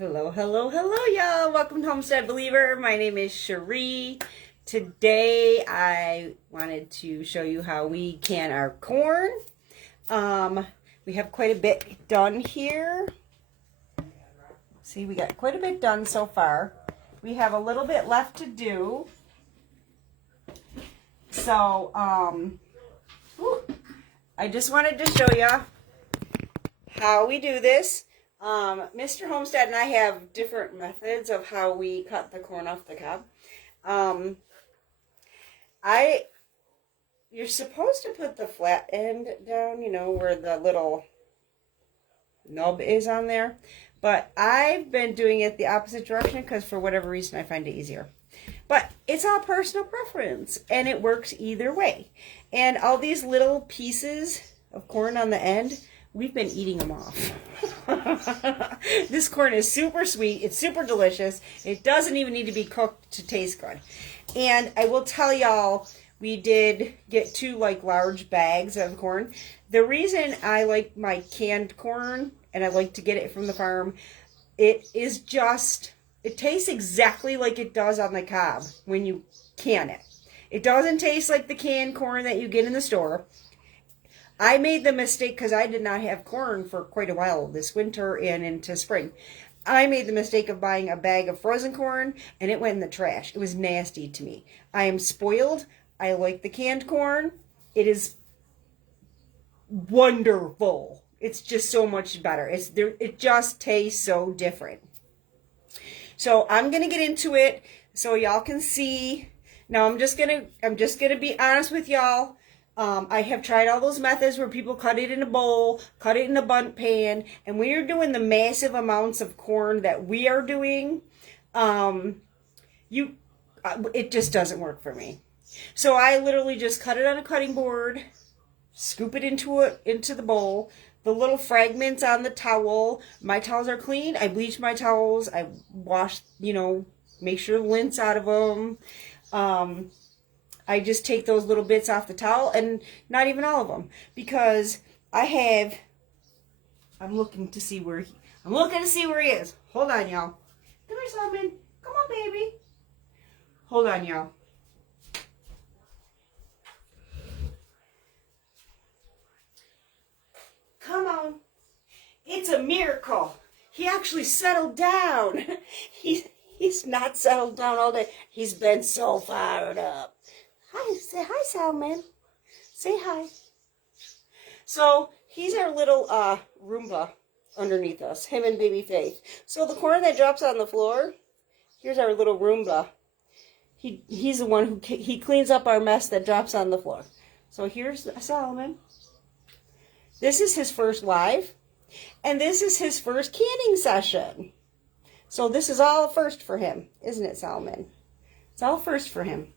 Hello, hello, hello, y'all. Welcome to Homestead Believer. My name is Cherie. Today, I wanted to show you how we can our corn. We have quite a bit done here. See, we got quite a bit done so far. We have a little bit left to do. So, I just wanted to show you how we do this. Mr. Homestead and I have different methods of how we cut the corn off the cob. You're supposed to put the flat end down, you know, where the little nub is on there. But I've been doing it the opposite direction because for whatever reason I find it easier. But it's all personal preference and it works either way. And all these little pieces of corn on the end, we've been eating them off. This corn is super sweet. It's super delicious. It doesn't even need to be cooked to taste good. And I will tell y'all, we did get 2 large bags of corn. The reason I like my canned corn and I like to get it from the farm, it tastes exactly like it does on the cob when you can it. It doesn't taste like the canned corn that you get in the store. I made the mistake because I did not have corn for quite a while this winter and into spring. I made the mistake of buying a bag of frozen corn and it went in the trash. It was nasty to me. I am spoiled. I like the canned corn. It is wonderful. It's just so much better. It just tastes so different. So I'm going to get into it so y'all can see. Now I'm just going to be honest with y'all. I have tried all those methods where people cut it in a bowl, cut it in a bundt pan, and when you're doing the massive amounts of corn that we are doing, it just doesn't work for me. So I literally just cut it on a cutting board, scoop it into the bowl. The little fragments on the towel, my towels are clean. I bleach my towels. I wash, make sure the lint's out of them. I just take those little bits off the towel, and not even all of them, because I'm looking to see where he is. Hold on, y'all. Come here, Solomon. Come on, baby. Hold on, y'all. Come on. It's a miracle. He actually settled down. He's not settled down all day. He's been so fired up. Hi, say hi, Salmon. Say hi. So he's our little Roomba underneath us, him and baby Faith. So the corn that drops on the floor, here's our little Roomba. He's the one who he cleans up our mess that drops on the floor. So here's Solomon. This is his first live, and this is his first canning session. So this is all first for him, isn't it, Solomon? It's all first for him.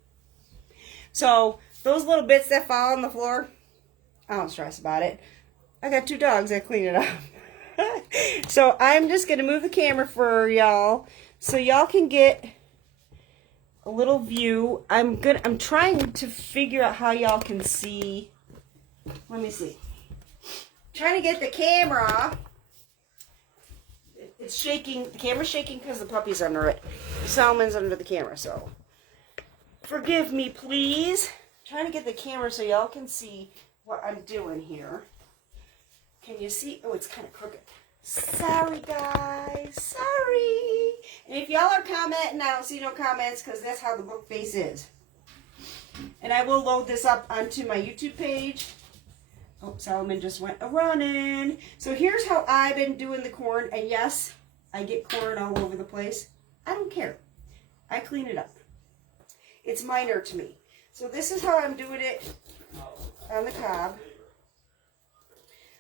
So those little bits that fall on the floor, I don't stress about it. I got 2 dogs that clean it up. So I'm just going to move the camera for y'all so y'all can get a little view. I'm trying to figure out how y'all can see. Let me see. Trying to get the camera. It's shaking. The camera's shaking because the puppy's under it. Salomon's under the camera, so forgive me, please. Trying to get the camera so y'all can see what I'm doing here. Can you see? Oh, it's kind of crooked. Sorry, guys. Sorry. And if y'all are commenting, I don't see no comments because that's how the book face is. And I will load this up onto my YouTube page. Oh, Solomon just went a-running. So here's how I've been doing the corn. And yes, I get corn all over the place. I don't care. I clean it up. It's minor to me. So this is how I'm doing it on the cob.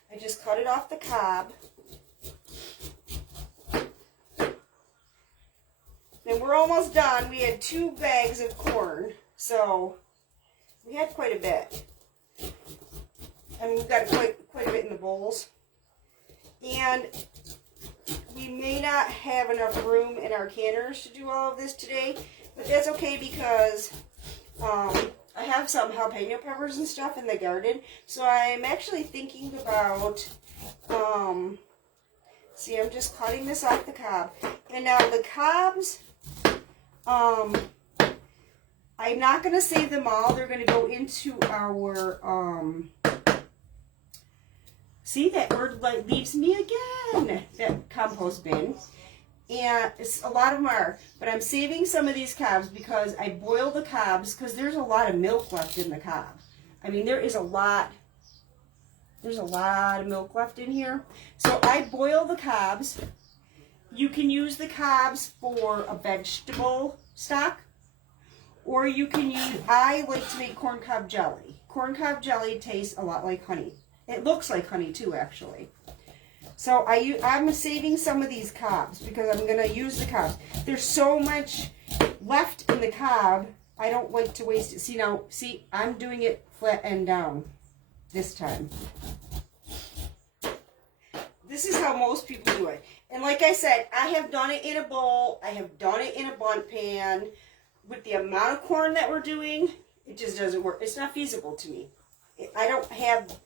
I just cut it off the cob. And we're almost done. We had 2 bags of corn. So we had quite a bit. And we've got quite a bit in the bowls. And we may not have enough room in our canners to do all of this today. But that's okay because I have some jalapeno peppers and stuff in the garden. So I'm actually thinking about See, I'm just cutting this off the cob. And now the cobs, I'm not going to save them all. They're going to go into our, see, that word like leaves me again, that compost bin. And a lot of them are, but I'm saving some of these cobs because I boil the cobs because there's a lot of milk left in the cob. I mean, there's a lot of milk left in here. So I boil the cobs. You can use the cobs for a vegetable stock, or you can use, I like to make corn cob jelly. Corn cob jelly tastes a lot like honey. It looks like honey too, actually. So I'm saving some of these cobs because I'm going to use the cobs. There's so much left in the cob, I don't like to waste it. See, I'm doing it flat end down this time. This is how most people do it. And like I said, I have done it in a bowl. I have done it in a blunt pan. With the amount of corn that we're doing, it just doesn't work. It's not feasible to me. I don't have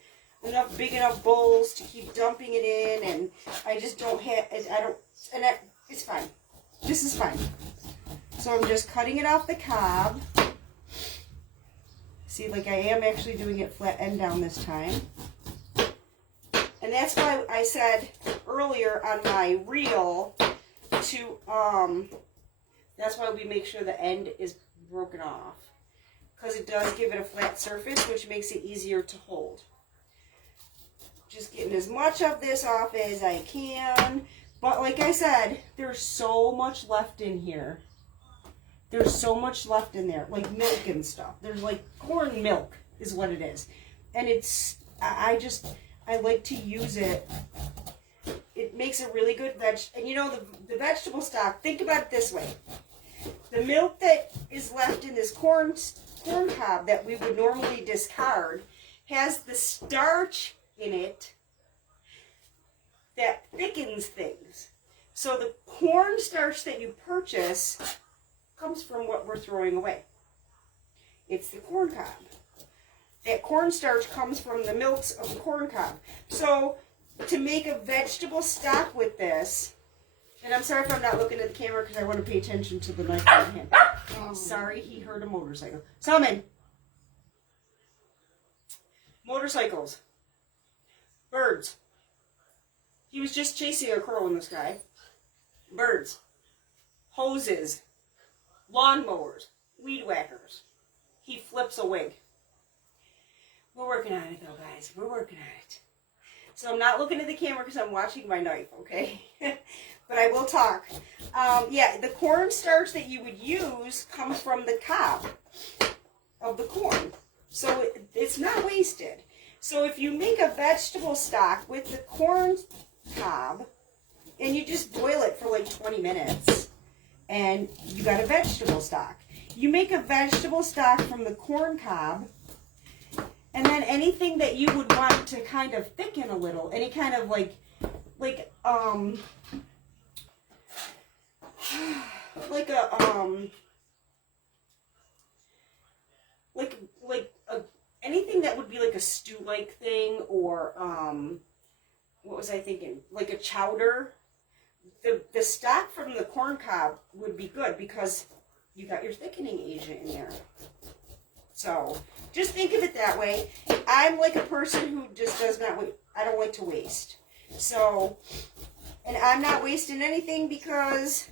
enough big enough bowls to keep dumping it in, and I just don't have, it's fine. This is fine. So I'm just cutting it off the cob. See, like I am actually doing it flat end down this time. And that's why I said earlier on my reel to, that's why we make sure the end is broken off. Because it does give it a flat surface, which makes it easier to hold. Just getting as much of this off as I can. But like I said, there's so much left in here. There's so much left in there. Like milk and stuff. There's like corn milk is what it is. And it's, I like to use it. It makes a really good and you know, the vegetable stock, think about it this way. The milk that is left in this corn cob that we would normally discard has the starch in it that thickens things. So the corn starch that you purchase comes from what we're throwing away. It's the corn cob. That corn starch comes from the milks of the corn cob. So to make a vegetable stock with this, and I'm sorry if I'm not looking at the camera because I want to pay attention to the knife in my hand. Oh, sorry, he heard a motorcycle. Salmon. Motorcycles. Birds. He was just chasing a crow in the sky. Birds. Hoses. Lawnmowers. Weed whackers. He flips a wig. We're working on it though, guys. We're working on it. So I'm not looking at the camera because I'm watching my knife, okay? But I will talk. Yeah, the corn starch that you would use comes from the cob of the corn. So it's not wasted. So if you make a vegetable stock with the corn cob, and you just boil it for like 20 minutes, and you got a vegetable stock. You make a vegetable stock from the corn cob, and then anything that you would want to kind of thicken a little, any kind of like anything that would be like a stew-like thing, or what was I thinking? Like a chowder. The stock from the corn cob would be good because you got your thickening agent in there. So just think of it that way. I'm like a person who just does not wait. I don't like to waste. So, and I'm not wasting anything because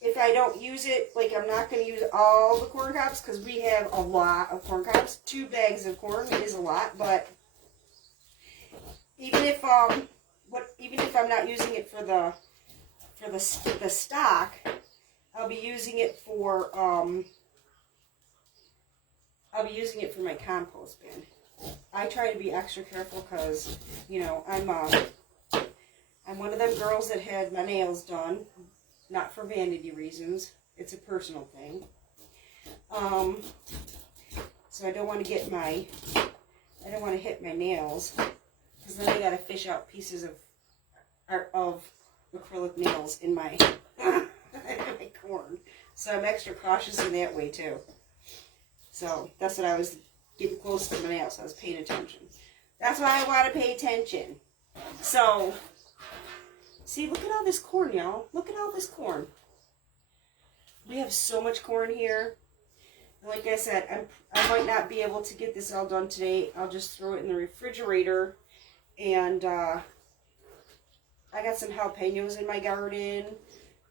if I don't use it, like I'm not going to use all the corn cobs because we have a lot of corn cobs. 2 bags of corn is a lot, but even if I'm not using it for the stock, I'll be using it for my compost bin. I try to be extra careful because, you know, I'm one of them girls that had my nails done, not for vanity reasons. It's a personal thing. So I don't want to hit my nails because then I got to fish out pieces of acrylic nails in my my corn. So I'm extra cautious in that way too. So that's what I was getting close to my nails. I was paying attention. That's why I want to pay attention. So See, look at all this corn, y'all. Look at all this corn. We have so much corn here. And like I said, I might not be able to get this all done today. I'll just throw it in the refrigerator. And I got some jalapenos in my garden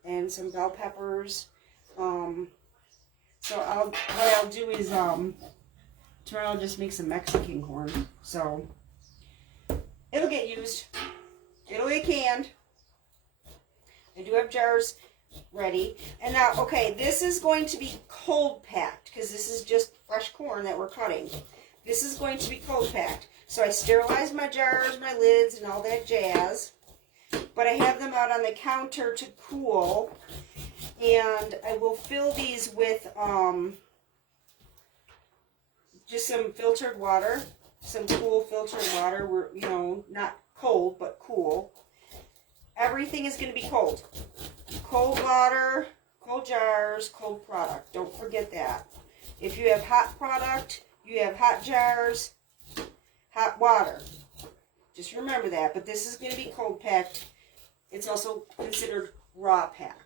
and some bell peppers. So what I'll do is tomorrow I'll just make some Mexican corn. So it'll get used. It'll get canned. I do have jars ready. And now, okay, this is going to be cold packed because this is just fresh corn that we're cutting. This is going to be cold packed. So I sterilized my jars, my lids, and all that jazz. But I have them out on the counter to cool. And I will fill these with just some filtered water. Some cool filtered water. We're, you know, not cold, but cool. Everything is going to be cold. Cold water, cold jars, cold product. Don't forget that. If you have hot product, you have hot jars, hot water. Just remember that. But this is going to be cold packed. It's also considered raw pack.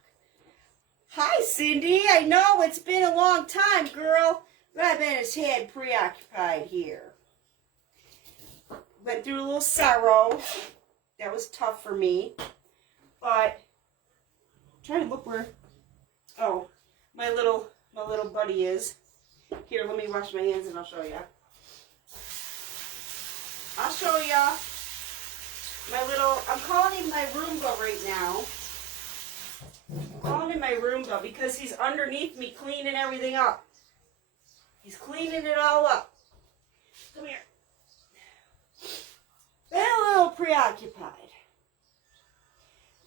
Hi, Cindy. I know it's been a long time, girl. But I've been a tad preoccupied here. Went through a little sorrow. That was tough for me. But trying to look where, oh, my little buddy is. Here, let me wash my hands and I'll show you. I'll show you. I'm calling him my Roomba right now. I'm calling him my Roomba because he's underneath me cleaning everything up. He's cleaning it all up. Come here. Been a little preoccupied.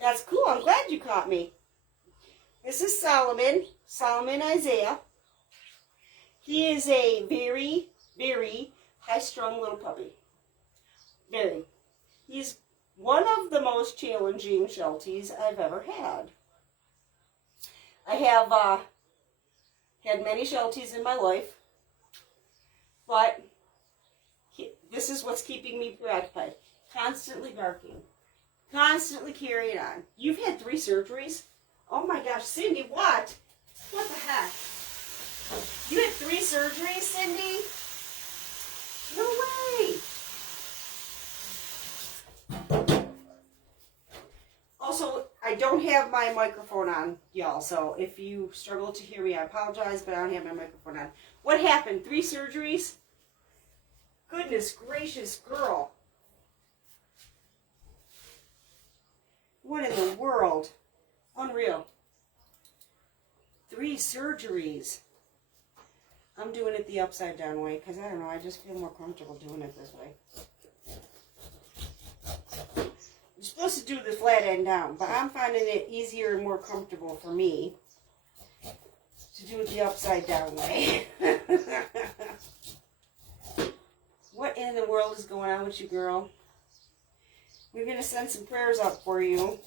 That's cool. I'm glad you caught me. This is Solomon Isaiah. He is a very, very high-strung little puppy. Very. He's one of the most challenging Shelties I've ever had. I have had many Shelties in my life, but this is what's keeping me preoccupied. Constantly barking. Constantly carrying on. You've had 3 surgeries? Oh my gosh, Cindy, what? What the heck? You had 3 surgeries, Cindy? No way. Also, I don't have my microphone on, y'all, so if you struggle to hear me, I apologize, but I don't have my microphone on. What happened? 3 surgeries? Goodness gracious, girl. What in the world? Unreal. 3 surgeries. I'm doing it the upside down way because I don't know, I just feel more comfortable doing it this way. You're supposed to do the flat end down, but I'm finding it easier and more comfortable for me to do it the upside down way. What in the world is going on with you, girl? We're going to send some prayers up for you.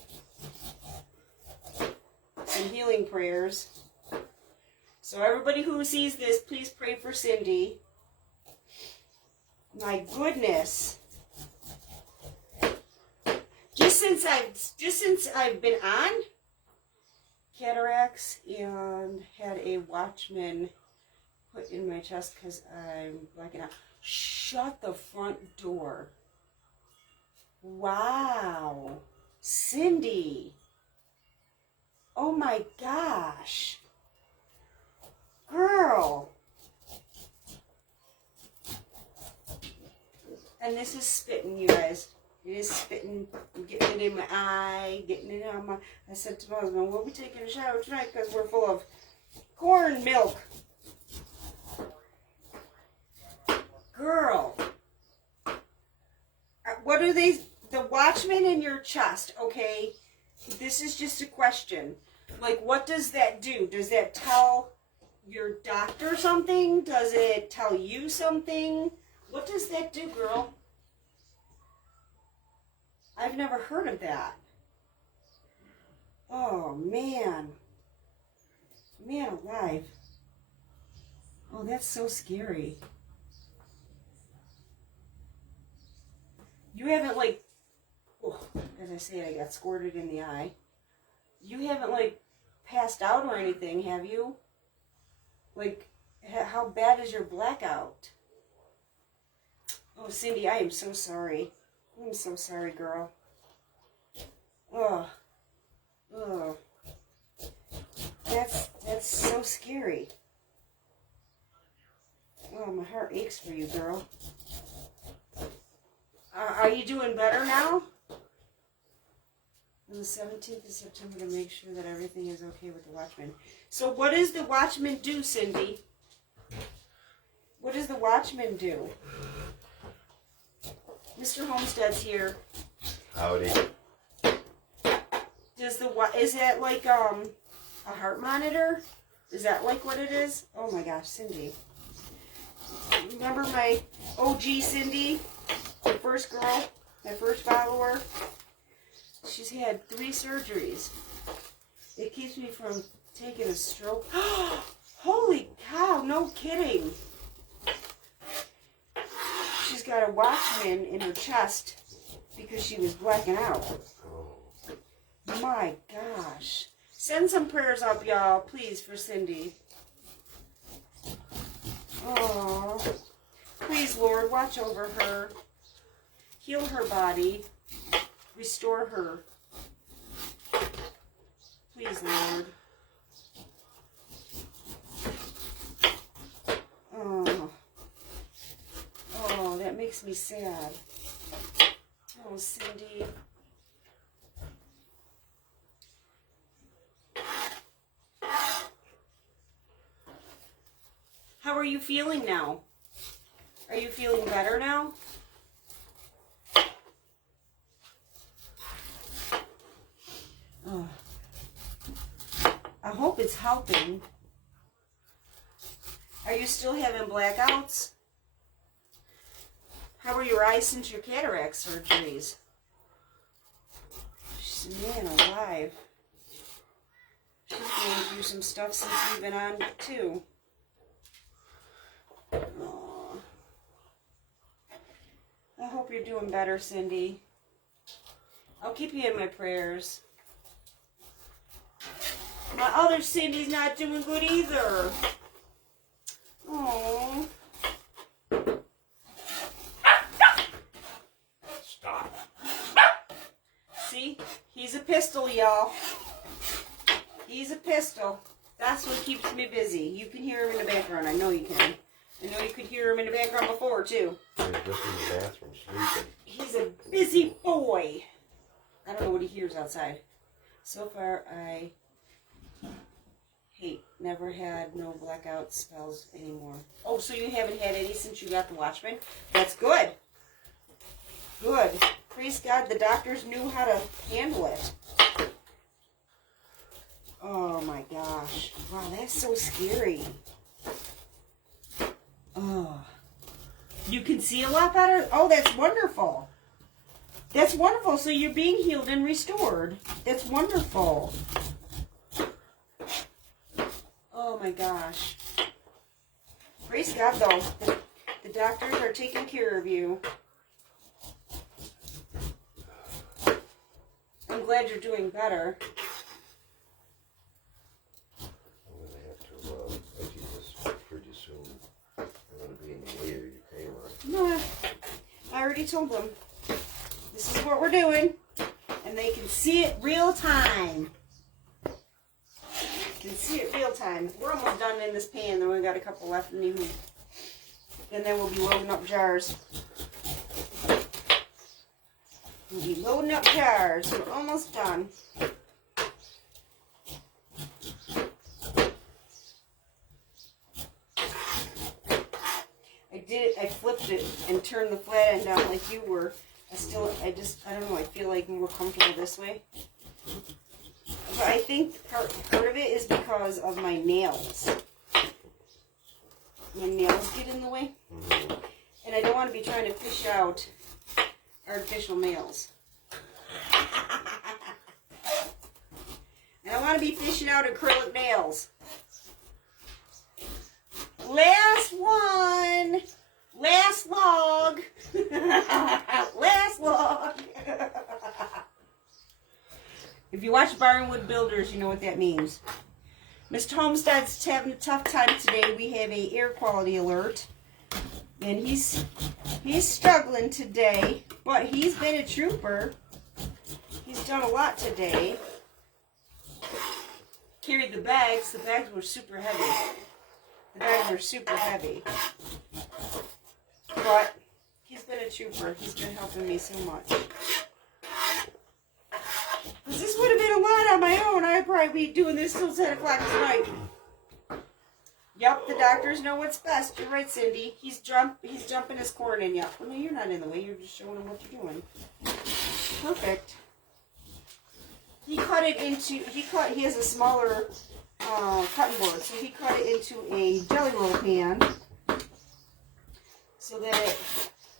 Some healing prayers. So everybody who sees this, please pray for Cindy. My goodness. Just since I've been on cataracts and had a Watchman put in my chest because I'm blacking out. Shut the front door. Wow. Cindy. Oh my gosh. Girl. And this is spitting, you guys. It is spitting, getting it in my eye, getting it on my... I said to my husband, we'll be taking a shower tonight because we're full of corn milk. Girl. What are they... The Watchman in your chest, okay? This is just a question. Like, what does that do? Does that tell your doctor something? Does it tell you something? What does that do, girl? I've never heard of that. Oh, man. Man alive. Oh, that's so scary. You haven't, like... Oh, as I say, I got squirted in the eye. You haven't, like, passed out or anything, have you? Like, how bad is your blackout? Oh, Cindy, I am so sorry. I'm so sorry, girl. Oh, oh. That's so scary. Oh, my heart aches for you, girl. Are you doing better now? On the 17th of September to make sure that everything is okay with the Watchman. So what does the Watchman do, Cindy? What does the Watchman do? Mr. Homestead's here. Howdy. Is that like a heart monitor? Is that like what it is? Oh my gosh, Cindy. Remember my OG Cindy? The first girl, my first follower? She's had 3 surgeries. It keeps me from taking a stroke. Holy cow, no kidding. She's got a Watchman in her chest because she was blacking out. My gosh. Send some prayers up, y'all, please, for Cindy. Oh, please, Lord, watch over her. Heal her body. Restore her. Please, Lord. Oh. Oh, that makes me sad. Oh, Cindy. How are you feeling now? Are you feeling better now? Oh. I hope it's helping. Are you still having blackouts? How are your eyes since your cataract surgeries? Man alive. She's going through some stuff since we've been on too. Aww. I hope you're doing better, Cindy. I'll keep you in my prayers. My other Cindy's not doing good either. Aww. Stop. See? He's a pistol, y'all. He's a pistol. That's what keeps me busy. You can hear him in the background. I know you can. I know you could hear him in the background before, too. He's just in the bathroom sleeping. He's a busy boy. I don't know what he hears outside. So far, I never had no blackout spells anymore. Oh, so you haven't had any since you got the Watchman? That's good. Good. Praise God, the doctors knew how to handle it. Oh my gosh. Wow, that's so scary. Oh. You can see a lot better? Oh, that's wonderful. That's wonderful. So you're being healed and restored. That's wonderful. Oh my gosh. Praise God, though. The doctors are taking care of you. I'm glad you're doing better. I'm going to have to empty this pretty soon. I'm going to be in the way of your camera. No, I already told them. This is what we're doing. And they can see it real time. Can see it real time. We're almost done in this pan. Then we've got a couple left in the evening. And then we'll be loading up jars. We'll be loading up jars. We're almost done. I flipped it and turned the flat end down like you were. I don't know, I feel like I'm more comfortable this way. But I think part of it is because of my nails. My nails get in the way. And I don't want to be trying to fish out artificial nails. And I want to be fishing out acrylic nails. Last one. Last log. Last log. If you watch Barnwood Builders, you know what that means. Mr. Homestead's having a tough time today. We have a air quality alert. And he's struggling today. But he's been a trooper. He's done a lot today. Carried the bags. The bags were super heavy. The bags were super heavy. But he's been a trooper. He's been helping me so much. Because this would have been a lot on my own. I'd probably be doing this till 10 o'clock tonight. Yep, the doctors know what's best. You're right, Cindy. He's jumping his corn in. Yep. Well, no, you're not in the way. You're just showing him what you're doing. Perfect. He cut it into, he has a smaller cutting board, so he cut it into a jelly roll pan so that it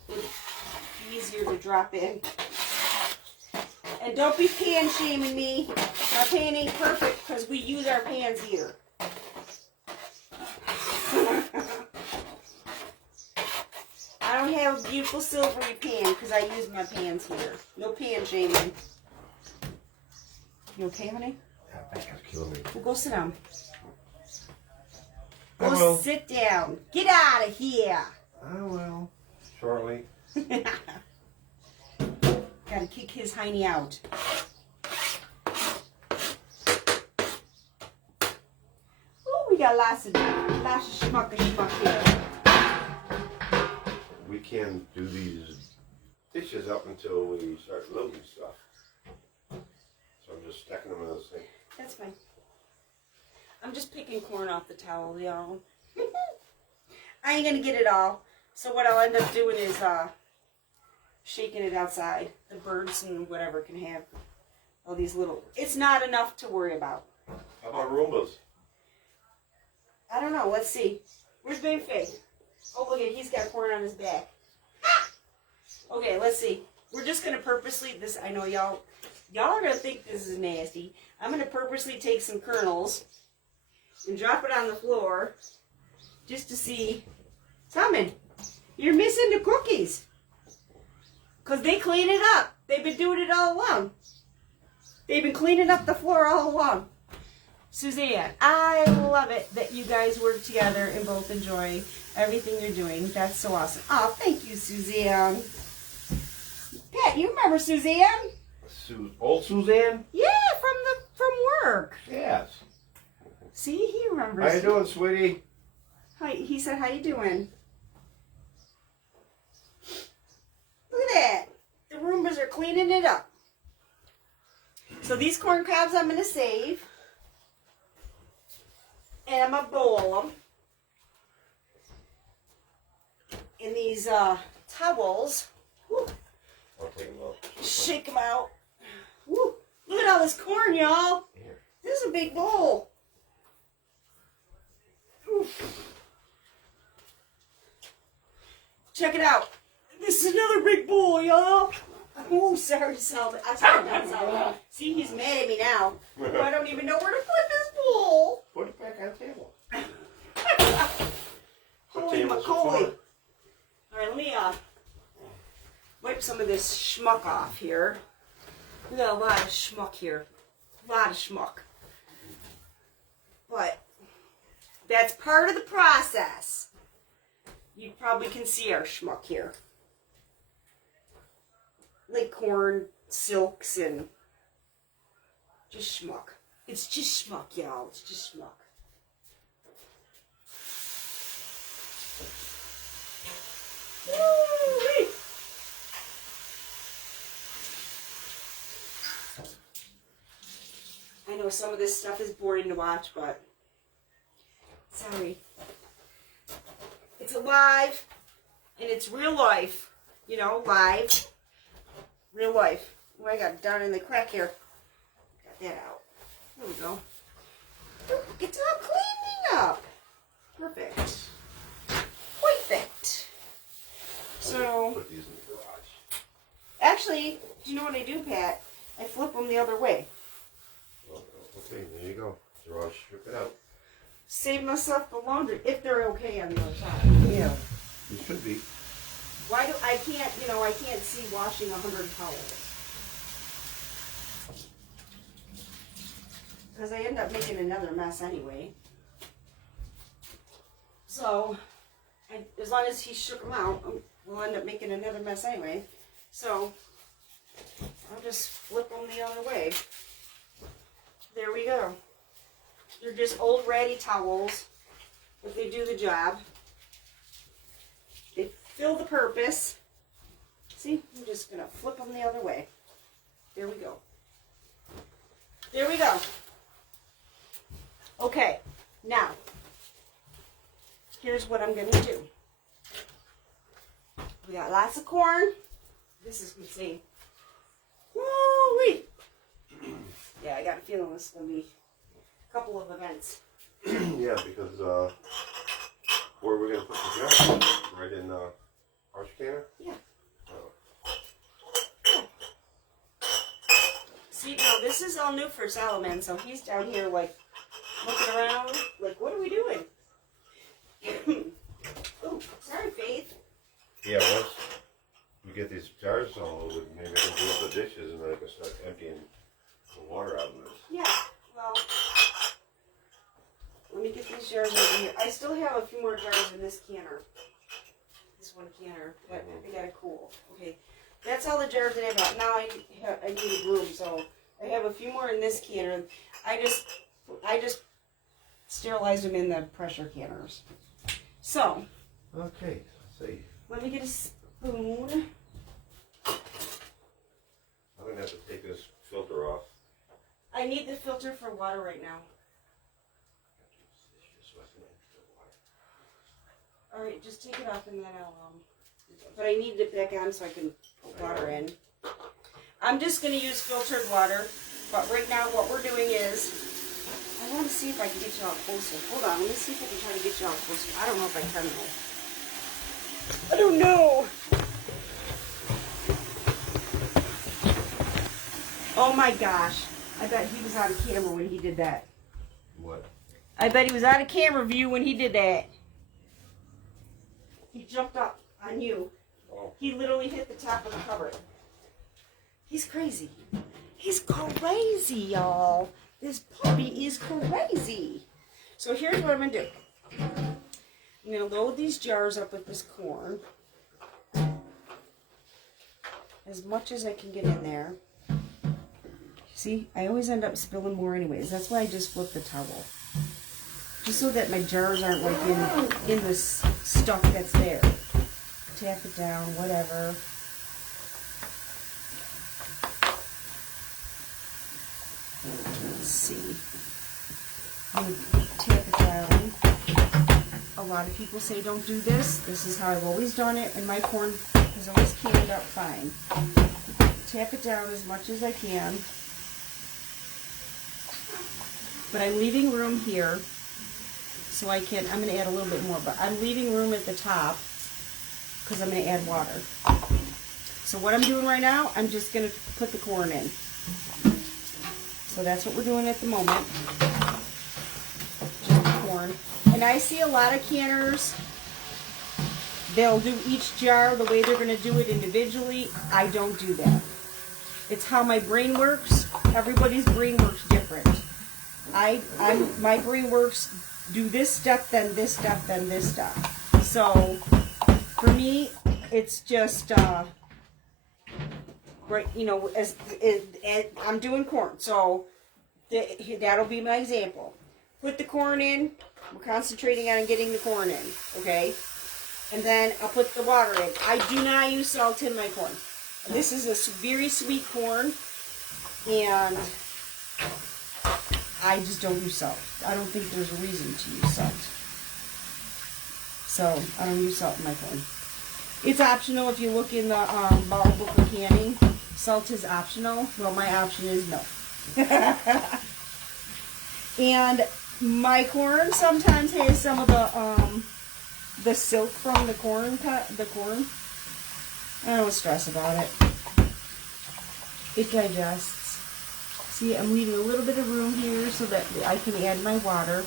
would be easier to drop in. And don't be pan shaming me. My pan ain't perfect because we use our pans here. I don't have a beautiful silvery pan because I use my pans here. No pan shaming. You okay, honey? That back is killing me. Well, go sit down. I Go will. sit down. Get out of here. I will. Shortly. Gotta kick his hiney out. Oh, we got lots of schmuck here. We can't do these dishes up until we start loading stuff. So I'm just stacking them in the sink. That's fine. I'm just picking corn off the towel, y'all. I ain't gonna get it all. So what I'll end up doing is shaking it outside. The birds and whatever can have all these little... It's not enough to worry about. How about Roombas? I don't know. Let's see. Where's Baby Faith? Oh, look at, he's got corn on his back. Okay, let's see. We're just going to purposely, I know y'all are going to think this is nasty. I'm going to purposely take some kernels and drop it on the floor just to see. Simon, you're missing the cookies. Because they clean it up. They've been doing it all along. They've been cleaning up the floor all along. Suzanne, I love it that you guys work together and both enjoy everything you're doing. That's so awesome. Oh, thank you, Suzanne. Pat, you remember Suzanne? Old Suzanne? Yeah, from work. Yes. See, he remembers. How you doing, sweetie? Hi, he said, how you doing? Look at that. The Roombas are cleaning it up. So these corn cobs I'm going to save. And I'm going to boil them. In these towels. Woo, I'll take them out. shake them out. Woo, look at all this corn, y'all. Here. This is a big bowl. Oof. Check it out. This is another big bowl, y'all. Oh, sorry, Salvin. I'm sorry, not Salvin. See, he's mad at me now. Oh, I don't even know where to put this bowl. Put it back on the table. Holy table's macaulay. for? All right, let me wipe some of this schmuck off here. We got a lot of schmuck here. A lot of schmuck. But that's part of the process. You probably can see our schmuck here. Like corn, silks, and just schmuck. It's just schmuck, y'all. It's just schmuck. Woo-wee. I know some of this stuff is boring to watch, but sorry. It's alive, and it's real life. You know, live. Real life. What I got down in the crack here. Got that out. There we go. It's all cleaning up. Perfect. Perfect. So, Put these in the garage. actually, do you know what I do, Pat? I flip them the other way. Oh, okay, there you go. So I'll strip it out. Save myself the laundry, if they're okay on the other side. Yeah. You should be. Why do I can't, I can't see washing 100 towels. because I end up making another mess anyway. So, as long as he shook them out, we'll end up making another mess anyway. So, I'll just flip them the other way. There we go. They're just old ratty towels, but they do the job. They fill the purpose. See, I'm just going to flip them the other way. There we go. There we go. Okay, now, here's what I'm going to do. We got lots of corn. This is insane. Woo-wee! Yeah, I got a feeling this is going to be a couple of events. Yeah, because where are we going to put the jar? Right in our scanner? Yeah. See, now this is all new for Solomon, so he's down here like looking around, like, what are we doing? Oh, sorry, Faith. Yeah, once we get these jars all over, maybe I can do up the dishes and then I can start emptying the water out of this. Yeah, well, let me get these jars over here. I still have a few more jars in this canner. This one canner that I gotta cool. Okay, that's all the jars that I bought. Now I need room, so I have a few more in this canner. I just sterilized them in the pressure canners. So, Okay, let's see. let me get a spoon. I'm going to have to take this filter off. I need the filter for water right now. All right, just take it off and then I'll, but I need it back on so I can put water in. I'm just going to use filtered water, but right now what we're doing is, I want to see if I can get you all closer. Hold on, let me see if I can try to get you all closer. I don't know if I can though. I don't know. Oh my gosh. I bet he was out of camera when he did that. What? I bet he was out of camera view when he did that. He jumped up on you. Oh. He literally hit the top of the cupboard. He's crazy. He's crazy, y'all. This puppy is crazy. So here's what I'm going to do. I'm going to load these jars up with this corn. As much as I can get in there. See, I always end up spilling more anyways. That's why I just flip the towel. Just so that my jars aren't like in this stuff that's there. Tap it down, whatever. Let's see. I'm going to tap it down. A lot of people say don't do this. This is how I've always done it, and my corn has always canned up fine. Tap it down as much as I can. But I'm leaving room here so I'm going to add a little bit more, but I'm leaving room at the top because I'm going to add water. So what I'm doing right now, I'm just going to put the corn in. So that's what we're doing at the moment. Just the corn. And I see a lot of canners, they'll do each jar the way they're going to do it individually. I don't do that. It's how my brain works. Everybody's brain works different. My brain works, do this step, then this step, then this step. So for me, it's just right, you know, as I'm doing corn, so that'll be my example. Put the corn in. We're concentrating on getting the corn in, okay? And then I'll put the water in. I do not use salt in my corn. This is a very sweet corn, and I just don't use salt. I don't think there's a reason to use salt. So I don't use salt in my corn. It's optional if you look in the bottle book of canning. Salt is optional. Well, my option is no. And my corn sometimes has some of the silk from the corn. I don't stress about it. It digests. See, I'm leaving a little bit of room here so that I can add my water.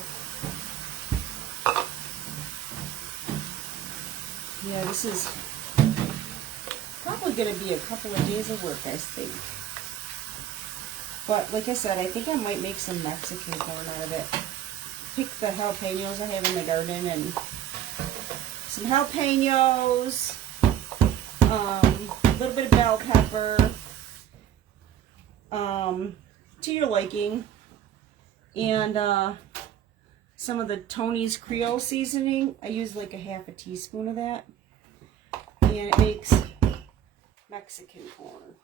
Yeah, this is probably going to be a couple of days of work, I think. But like I said, I think I might make some Mexican corn out of it. Pick the jalapenos I have in the garden and some jalapenos, a little bit of bell pepper, to your liking, and some of the Tony's Creole seasoning. I use like a half a teaspoon of that, and it makes Mexican corn.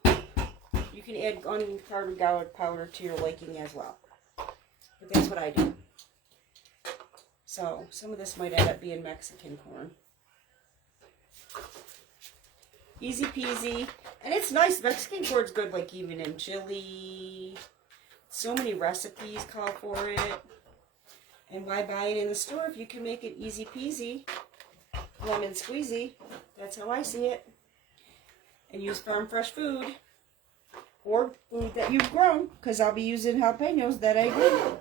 You can add uncarded garlic powder to your liking as well, but that's what I do. So some of this might end up being Mexican corn. Easy peasy. And it's nice. Mexican corn's good, like even in chili. So many recipes call for it. And why buy it in the store if you can make it easy peasy, lemon squeezy? That's how I see it. And use farm fresh food. Or food that you've grown. Because I'll be using jalapenos that I grew.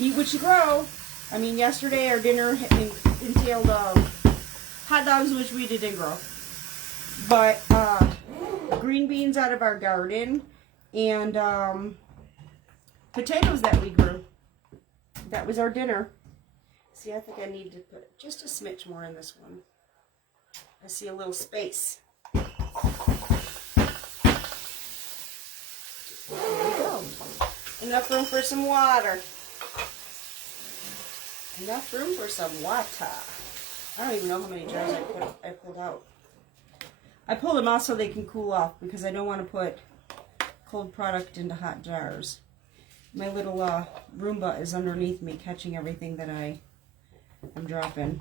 Eat what you grow. I mean, yesterday our dinner entailed hot dogs, which we didn't grow. But green beans out of our garden and potatoes that we grew. That was our dinner. See, I think I need to put just a smidge more in this one. I see a little space. There we go. Enough room for some water. Enough room for some water. I don't even know how many jars I pulled out. I pulled them out so they can cool off because I don't want to put cold product into hot jars. My little Roomba is underneath me catching everything that I'm dropping.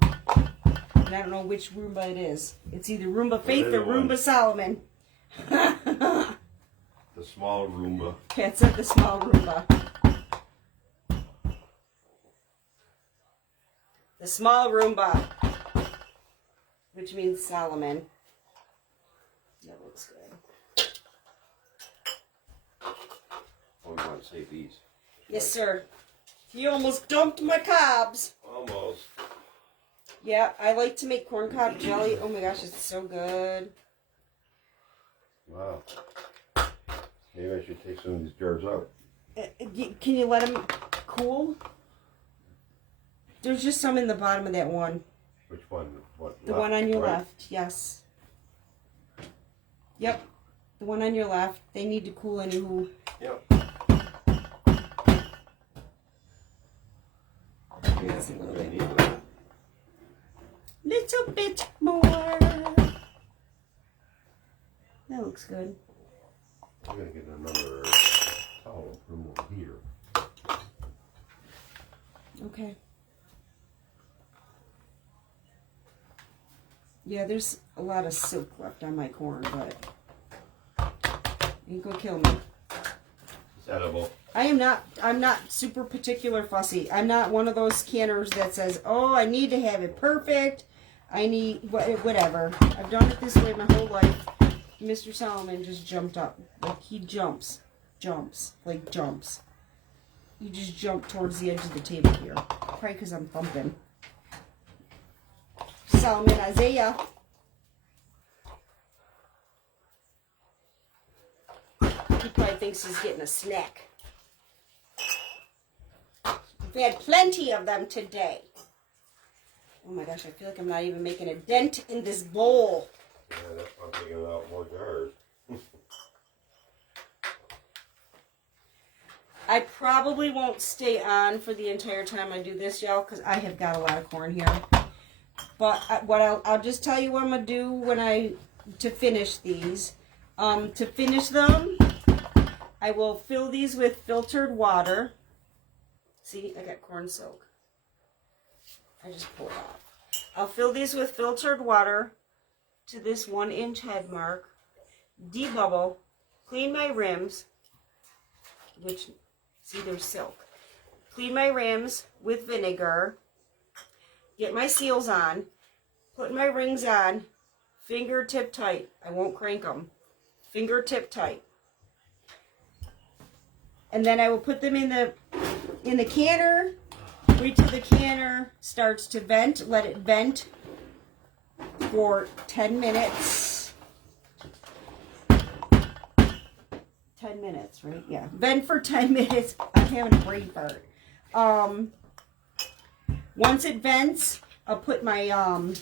And I don't know which Roomba it is. It's either Roomba Faith or Roomba Solomon. The small Roomba. Yeah, it's the small Roomba. The small Roomba, which means Solomon. That looks good. Oh, you want to save these? Yes, sir. You almost dumped my cobs. Almost. Yeah, I like to make corn cob jelly. Oh my gosh, it's so good. Wow. Maybe I should take some of these jars out. Can you let them cool? There's just some in the bottom of that one. Which one? What? The one on your left, yes. Yep, the one on your left. They need to cool anywho. Yep. Yes, a little bit more. That looks good. I'm going to get another towel from over here. Okay. Yeah, there's a lot of silk left on my corn, but ain't gonna kill me. It's edible. I'm not super particular fussy. I'm not one of those canners that says, oh, I need to have it perfect. I need whatever. I've done it this way my whole life. Mr. Solomon just jumped up. Like he jumps. He just jumped towards the edge of the table here. Probably because I'm thumping. Solomon Isaiah. He probably thinks he's getting a snack. We had plenty of them today. Oh my gosh, I feel like I'm not even making a dent in this bowl. Yeah, that's why I'm taking out more jars. I probably won't stay on for the entire time I do this, y'all, because I have got a lot of corn here. But I'll just tell you what I'm gonna do to finish these. To finish them, I will fill these with filtered water. See, I got corn silk. I just pulled off. I'll fill these with filtered water to this 1-inch head mark. Debubble, clean my rims, which, see, there's silk. Clean my rims with vinegar. Get my seals on. Put my rings on. Fingertip tight. I won't crank them. Fingertip tight. And then I will put them in the canner. Wait till the canner starts to vent. Let it vent for 10 minutes. 10 10 minutes, right? Yeah. Vent for 10 minutes. I'm having a brain fart. Once it vents, I'll put my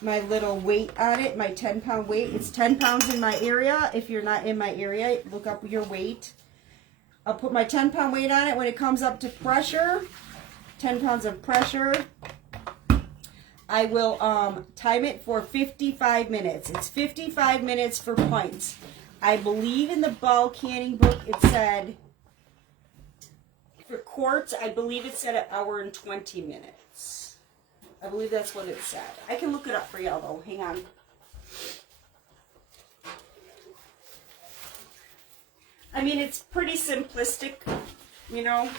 my little weight on it, my 10-pound weight. It's 10 pounds in my area. If you're not in my area, look up your weight. I'll put my 10-pound weight on it. When it comes up to pressure, 10 pounds of pressure, I will time it for 55 minutes. It's 55 minutes for pints. I believe in the ball canning book it said, for quarts, I believe it said 1 hour and 20 minutes. I believe that's what it said. I can look it up for y'all though. Hang on. I mean, it's pretty simplistic, you know.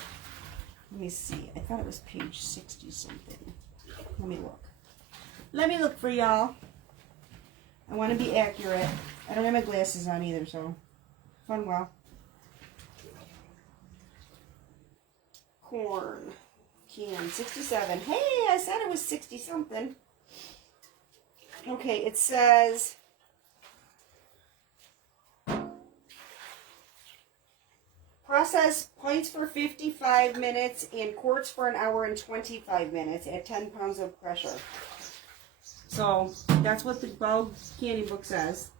Let me see. I thought it was page 60 something. Let me look. Let me look for y'all. I want to be accurate. I don't have my glasses on either, so fun well. Corn can 67. Hey, I said it was 60 something. Okay, it says process pints for 55 minutes and quarts for 1 hour and 25 minutes at 10 pounds of pressure. So that's what the ball canning book says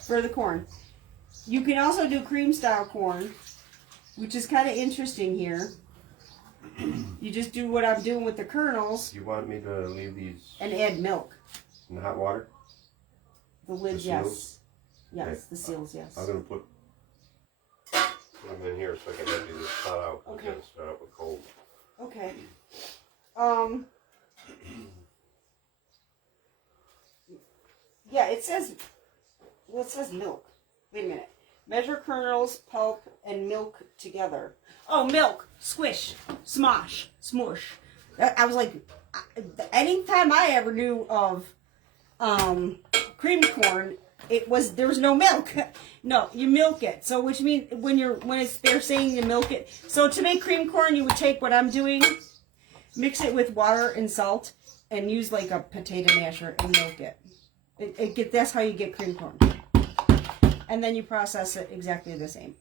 for the corn. You can also do cream style corn, which is kind of interesting here. You just do what I'm doing with the kernels. You want me to leave these and add milk. in hot water? The lids, the yes. Yes, okay. The seals, yes. I'm going to put them in here so I can empty this pot out Okay. and start up with cold. Okay. Yeah, it says, well, it says milk. Wait a minute. Measure kernels, pulp, and milk together. Oh, milk. Squish. Smosh. Smush. I was like, anytime I ever knew of cream corn, there was no milk. No, you milk it. So which means they're saying you milk it. So to make cream corn, you would take what I'm doing, mix it with water and salt, and use like a potato masher and milk it. That's how you get cream corn. And then you process it exactly the same.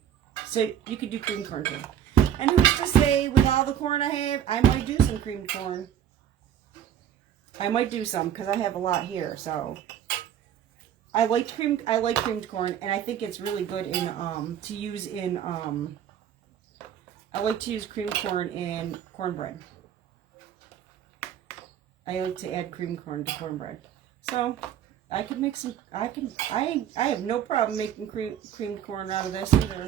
So you could do cream corn too. And who's to say, with all the corn I have, I might do some creamed corn. I might do some because I have a lot here. So I like creamed corn, and I think it's really good to use in. I like to use creamed corn in cornbread. I like to add creamed corn to cornbread. So I can make some. I have no problem making creamed corn out of this either.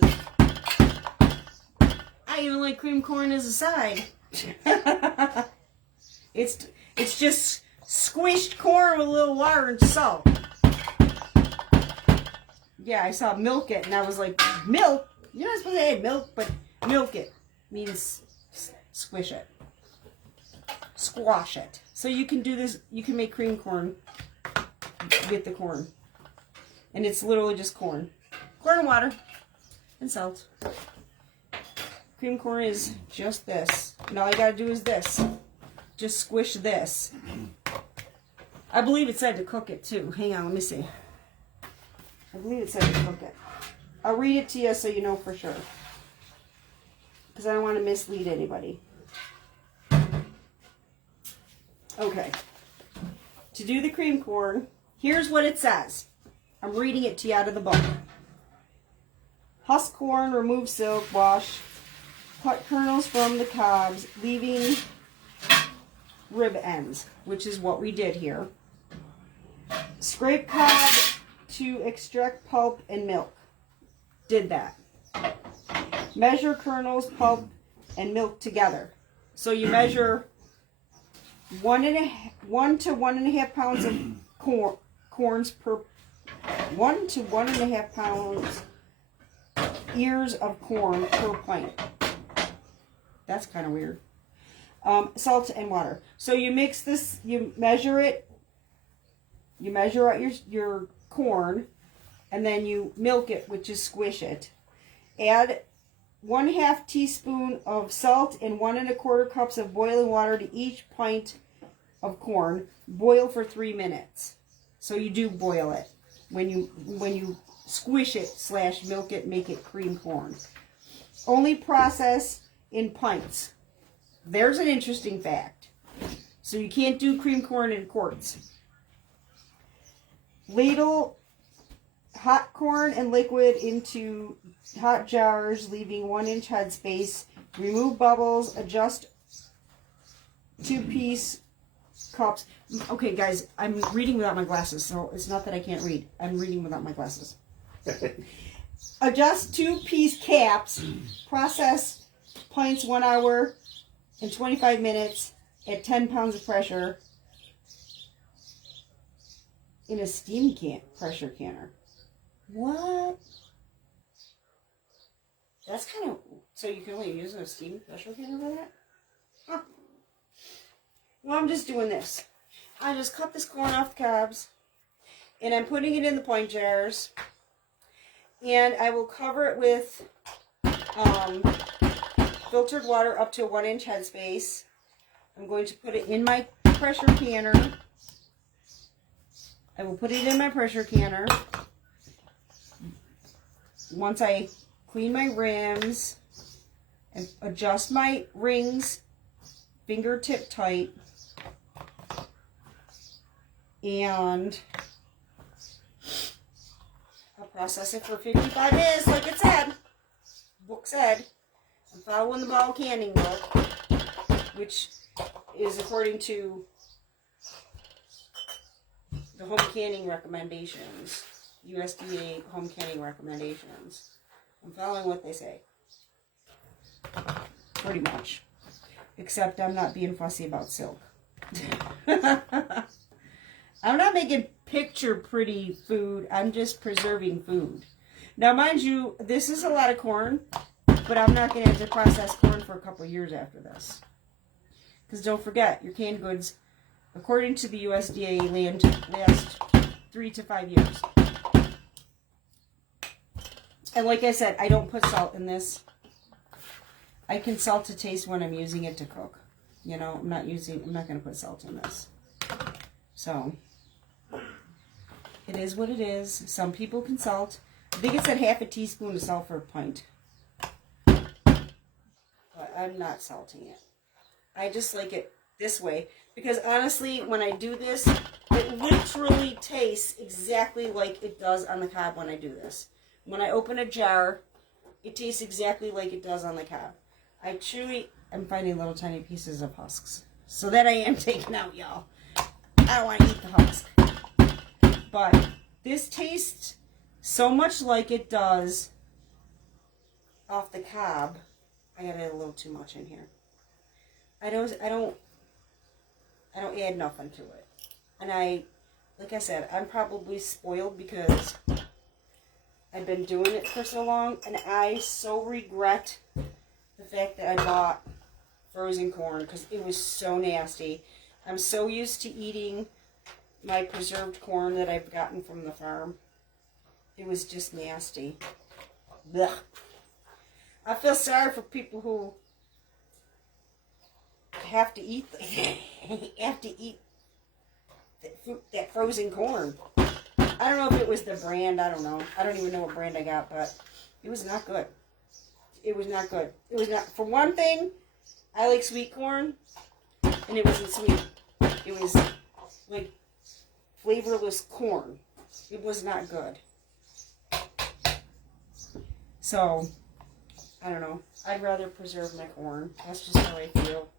I even like creamed corn as a side. It's just squished corn with a little water and salt. Yeah, I saw milk it, and I was like, milk? You're not supposed to add milk, but milk it means squish it, squash it. So you can do this. You can make cream corn with the corn, and it's literally just corn and water, and salt. Cream corn is just this. And all you gotta do is this. Just squish this. I believe it said to cook it too. Hang on, let me see. I believe it said to cook it. I'll read it to you so you know for sure. Because I don't want to mislead anybody. Okay. To do the cream corn, here's what it says. I'm reading it to you out of the book. Husk corn, remove silk, wash. Cut kernels from the cobs, leaving rib ends, which is what we did here. Scrape cob to extract pulp and milk. Did that. Measure kernels, pulp, and milk together. So you measure 1 to 1.5 pounds of corns per 1 to 1.5 pounds ears of corn per pint. That's kind of weird. Salt and water. So you mix this, you measure it, you measure out your corn, and then you milk it, which is squish it. Add 1/2 teaspoon of salt and 1 1/4 cups of boiling water to each pint of corn. Boil for 3 minutes. So you do boil it when you squish it / milk it, make it cream corn. Only process in pints. There's an interesting fact. So you can't do cream corn in quarts. Ladle hot corn and liquid into hot jars, leaving 1-inch headspace. Remove bubbles. Adjust 2-piece cups. Okay, guys, I'm reading without my glasses, so it's not that I can't read. I'm reading without my glasses. Adjust 2-piece caps. Process pints 1 hour and 25 minutes at 10 pounds of pressure in a steam pressure canner. What? That's kind of... So you can only use a steam pressure canner for that? Huh. Well, I'm just doing this. I just cut this corn off the cobs, and I'm putting it in the pint jars, and I will cover it with filtered water up to a 1-inch headspace. I'm going to put it in my pressure canner. I will put it in my pressure canner. Once I clean my rims and adjust my rings fingertip tight, and I'll process it for 55 minutes like it said. Book said. I'm following the bottle canning book, which is according to the home canning recommendations, USDA home canning recommendations. I'm following what they say. Pretty much. Except I'm not being fussy about silk. I'm not making picture pretty food. I'm just preserving food. Now, mind you, this is a lot of corn, but I'm not going to have to process corn for a couple of years after this. Because don't forget, your canned goods, according to the USDA, last 3 to 5 years. And like I said, I don't put salt in this. I can salt to taste when I'm using it to cook. You know, I'm not going to put salt in this. So, it is what it is. Some people can salt. I think it said half a teaspoon of salt for a pint. But I'm not salting it. I just like it this way. Because honestly, when I do this, it literally tastes exactly like it does on the cob when I do this. When I open a jar, it tastes exactly like it does on the cob. I'm finding little tiny pieces of husks. So that I am taking out, y'all. I don't want to eat the husk. But this tastes so much like it does off the cob. I added a little too much in here. I don't add nothing to it. And like I said, I'm probably spoiled because I've been doing it for so long, and I so regret the fact that I bought frozen corn because it was so nasty. I'm so used to eating my preserved corn that I've gotten from the farm. It was just nasty. Blech. I feel sorry for people who have to eat that frozen corn. I don't know if it was the brand. I don't know. I don't even know what brand I got, but it was not good. It was not good. It was not. For one thing, I like sweet corn, and it wasn't sweet. It was like flavorless corn. It was not good. So, I don't know. I'd rather preserve my corn. That's just how I feel.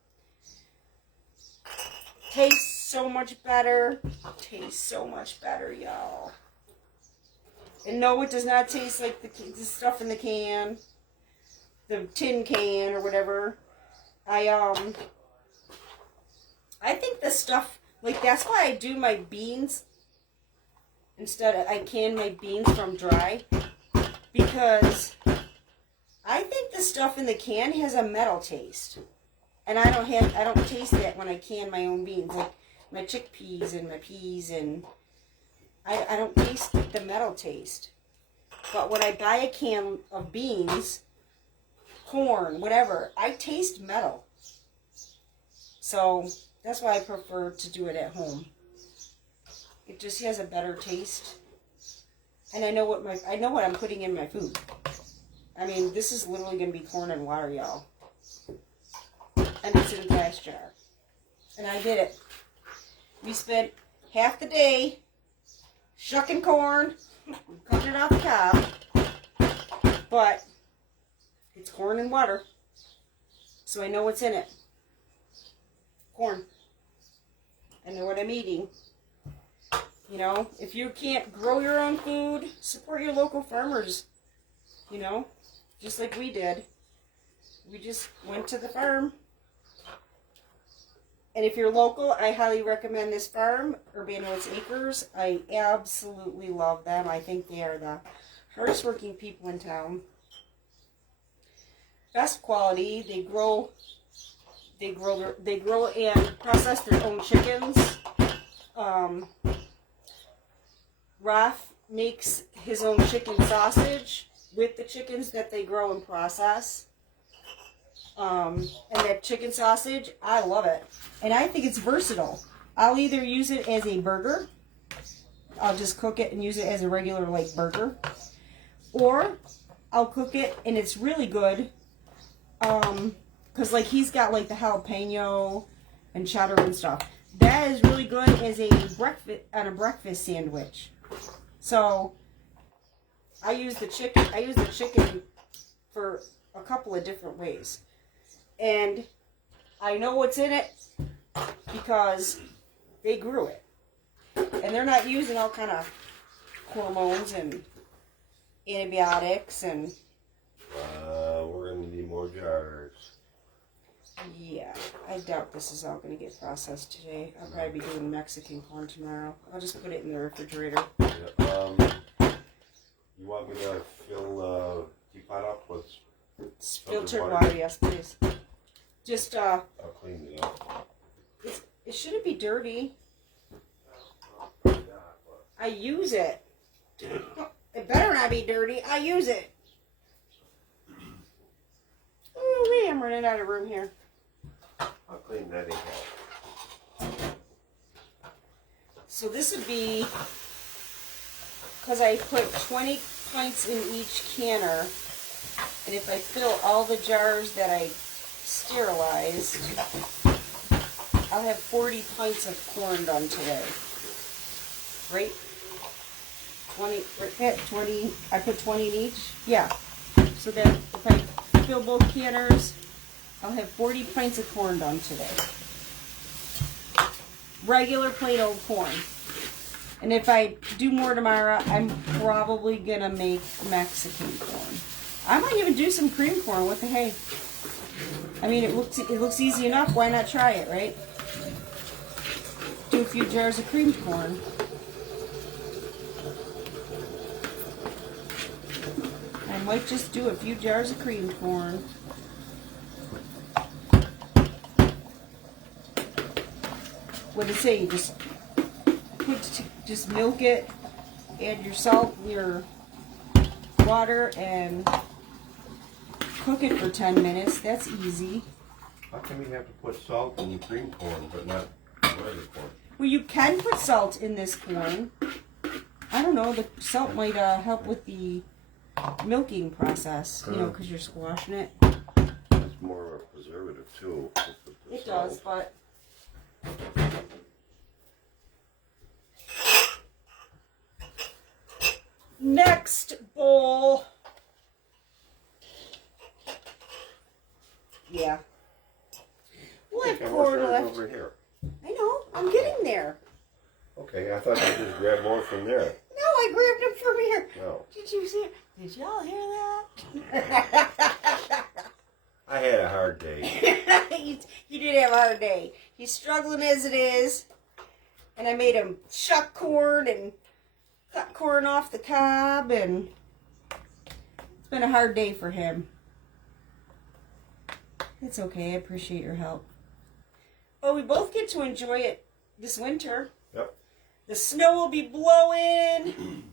Tastes so much better. Tastes so much better, y'all. And no, it does not taste like the stuff in the can. The tin can or whatever. I think the stuff, like that's why I do my beans instead of, I can my beans from dry. Because I think the stuff in the can has a metal taste. And I don't taste that when I can my own beans. Like my chickpeas and my peas, and I don't taste the metal taste. But when I buy a can of beans, corn, whatever, I taste metal. So that's why I prefer to do it at home. It just has a better taste. And I know what I'm putting in my food. I mean, this is literally going to be corn and water, y'all. And it's in a glass jar. And I did it. We spent half the day shucking corn, cutting it off the cob. But it's corn and water. So I know what's in it. Corn. I know what I'm eating. You know, if you can't grow your own food, support your local farmers. You know, just like we did. We just went to the farm. And if you're local, I highly recommend this farm, Urbana Woods Acres. I absolutely love them. I think they are the hardest working people in town. Best quality. They grow and process their own chickens. Ralph makes his own chicken sausage with the chickens that they grow and process. And that chicken sausage, I love it. And I think it's versatile. I'll either use it as a burger. I'll just cook it and use it as a regular like burger. Or I'll cook it and it's really good. Cause like he's got like the jalapeno and cheddar and stuff. That is really good as a breakfast sandwich. So I use the chicken for a couple of different ways. And I know what's in it because they grew it. And they're not using all kind of hormones and antibiotics and... we're going to need more jars. Yeah, I doubt this is all going to get processed today. I'll probably be doing Mexican corn tomorrow. I'll just put it in the refrigerator. Yeah, you want me to fill the teapot up with... Filtered water, yes, please. Just, I'll clean it up. It shouldn't be dirty. I use it. It better not be dirty. I use it. Oh, wait, I'm running out of room here. I'll clean that anyhow. So this would be, because I put 20 pints in each canner, and if I fill all the jars that I sterilized, I'll have 40 pints of corn done today. Right? 20, right, Pat? 20, I put 20 in each? Yeah. So that if I fill both canners, I'll have 40 pints of corn done today. Regular plain old corn. And if I do more tomorrow, I'm probably going to make Mexican corn. I might even do some cream corn. What the hey? I mean, it looks easy enough. Why not try it, right? Do a few jars of creamed corn. I might just do a few jars of creamed corn. What did it say? Just milk it, add your salt, your water, and cook it for 10 minutes. That's easy. How come you have to put salt in cream corn, but not regular corn? Well, you can put salt in this corn. I don't know. The salt might help with the milking process, you know, because you're squashing it. It's more of a preservative, too. It does, but... Next bowl. Yeah. We'll have corn left. Over here. I know. I'm getting there. Okay, I thought you just grabbed more from there. No, I grabbed them from here. No. Did you see it? Did y'all hear that? I had a hard day. You did have a hard day. He's struggling as it is. And I made him shuck corn and cut corn off the cob, and it's been a hard day for him. It's okay. I appreciate your help. But we both get to enjoy it this winter. Yep. The snow will be blowing.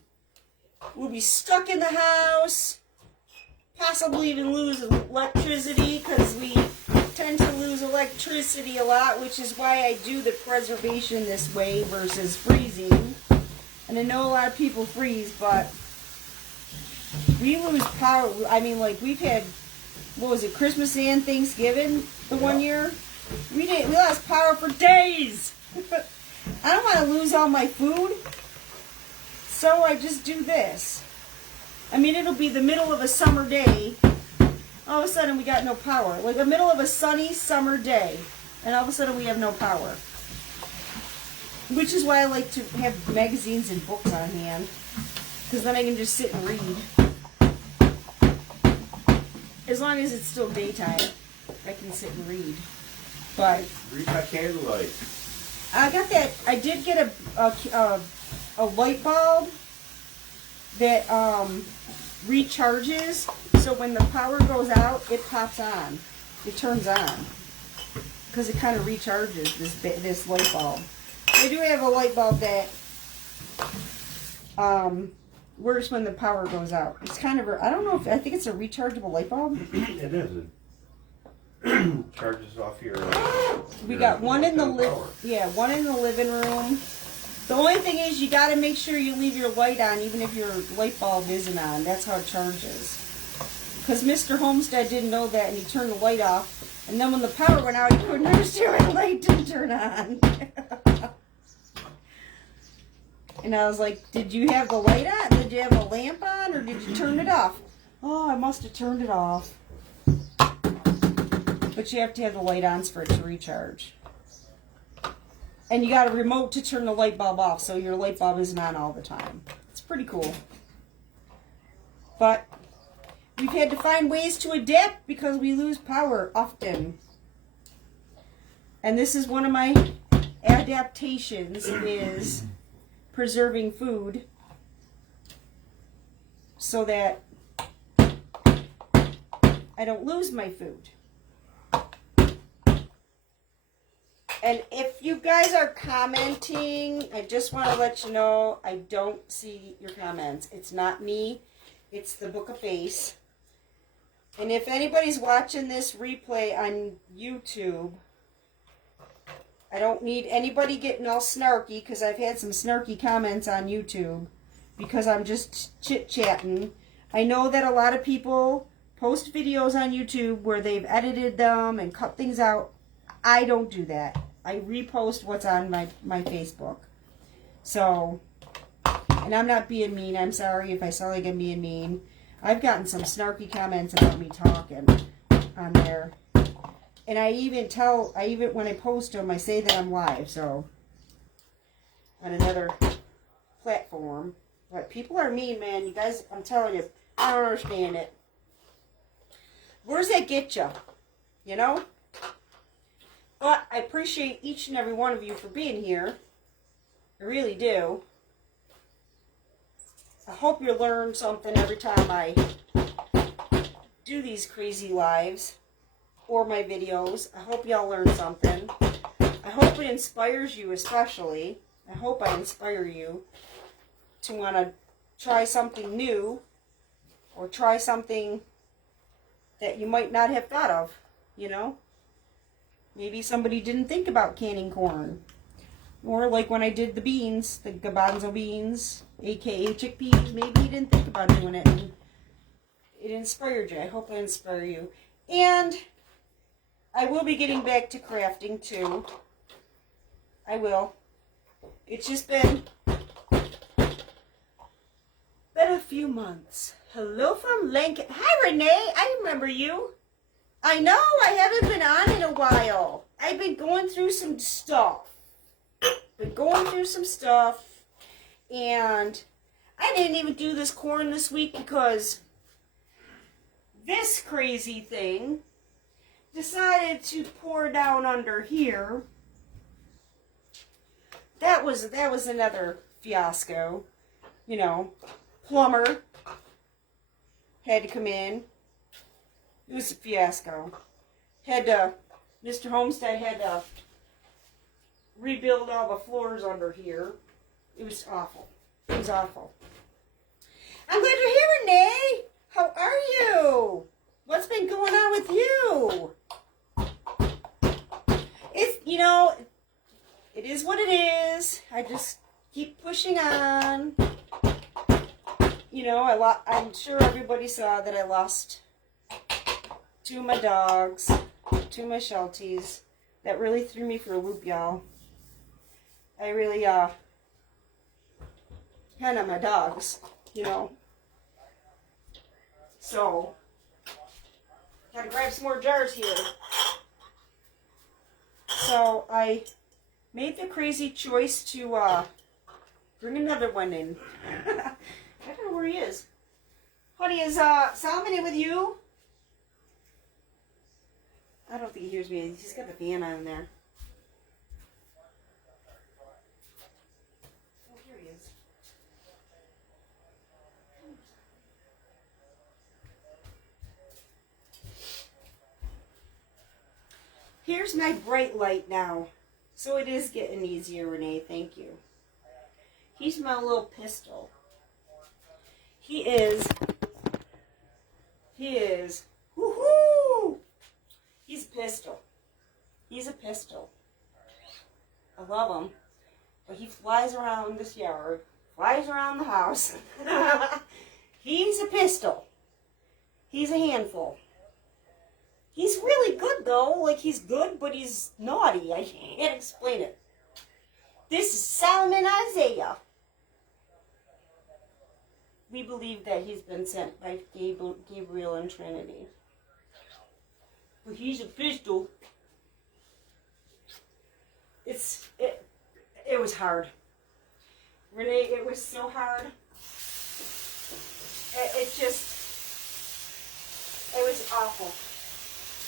We'll be stuck in the house. Possibly even lose electricity, because we tend to lose electricity a lot, which is why I do the preservation this way versus freezing. And I know a lot of people freeze, but we lose power. I mean, like, we've had, what was it, Christmas and Thanksgiving the one year? We lost power for days. I don't want to lose all my food, so I just do this. I mean, it'll be the middle of a summer day. All of a sudden, we got no power. Like the middle of a sunny summer day, and all of a sudden, we have no power. Which is why I like to have magazines and books on hand, because then I can just sit and read. As long as it's still daytime, I can sit and read. But read by candlelight. I got that. I did get a light bulb that recharges, so when the power goes out, it pops on. It turns on because it kind of recharges this light bulb. I do have a light bulb that works when the power goes out. It's kind of I don't know if I think it's a rechargeable light bulb. It is. It charges off your. We got one in the one in the living room. The only thing is you got to make sure you leave your light on even if your light bulb isn't on. That's how it charges. Because Mr. Homestead didn't know that and he turned the light off. And then when the power went out, he couldn't understand why the light didn't turn on. And I was like, did you have the light on? Did you have a lamp on? Or did you turn it off? Oh, I must have turned it off. But you have to have the light on for it to recharge. And you got a remote to turn the light bulb off, so your light bulb isn't on all the time. It's pretty cool. But we've had to find ways to adapt because we lose power often. And this is one of my adaptations, is preserving food so that I don't lose my food. And if you guys are commenting, I just want to let you know I don't see your comments. It's not me. It's the Book of Face. And if anybody's watching this replay on YouTube, I don't need anybody getting all snarky, because I've had some snarky comments on YouTube because I'm just chit-chatting. I know that a lot of people post videos on YouTube where they've edited them and cut things out. I don't do that. I repost what's on my Facebook. So, and I'm not being mean. I'm sorry if I sound like I'm being mean. I've gotten some snarky comments about me talking on there. And I even when I post them, I say that I'm live, so, on another platform. But people are mean, man. You guys, I'm telling you, I don't understand it. Where does that get you? You know? But I appreciate each and every one of you for being here. I really do. I hope you learn something every time I do these crazy lives or my videos. I hope y'all learn something. I hope it inspires you especially. I hope I inspire you to want to try something new or try something that you might not have thought of, you know? Maybe somebody didn't think about canning corn. Or like when I did the beans, the garbanzo beans, aka chickpeas, maybe you didn't think about doing it. And it inspired you. I hope I inspire you. And I will be getting back to crafting too. I will. It's just been a few months. Hello from Lincoln. Hi Renee, I remember you. I know, I haven't been on in a while. I've been going through some stuff. And I didn't even do this corn this week because this crazy thing decided to pour down under here. That was another fiasco. You know, plumber had to come in. It was a fiasco. Mr. Homestead had to rebuild all the floors under here. It was awful. It was awful. I'm glad you're here, Renee. How are you? What's been going on with you? It's, you know, it is what it is. I just keep pushing on. you know, I'm sure everybody saw that I lost 2 of my dogs, 2 of my Shelties. That really threw me for a loop, y'all. I really, kind of my dogs, you know. So, gotta grab some more jars here. So, I made the crazy choice to, bring another one in. I don't know where he is. Honey, is, Solomon in with you? I don't think he hears me. He's got the fan on there. Oh, here he is. Here's my bright light now. So it is getting easier, Renee. Thank you. He's my little pistol. He is, woohoo! He's a pistol. He's a pistol. I love him. But he flies around this yard, flies around the house. He's a pistol. He's a handful. He's really good, though. Like, he's good, but he's naughty. I can't explain it. This is Solomon Isaiah. We believe that he's been sent by Gabriel and Trinity. But he's a pistol. It was hard. Renee, it was so hard. It was awful.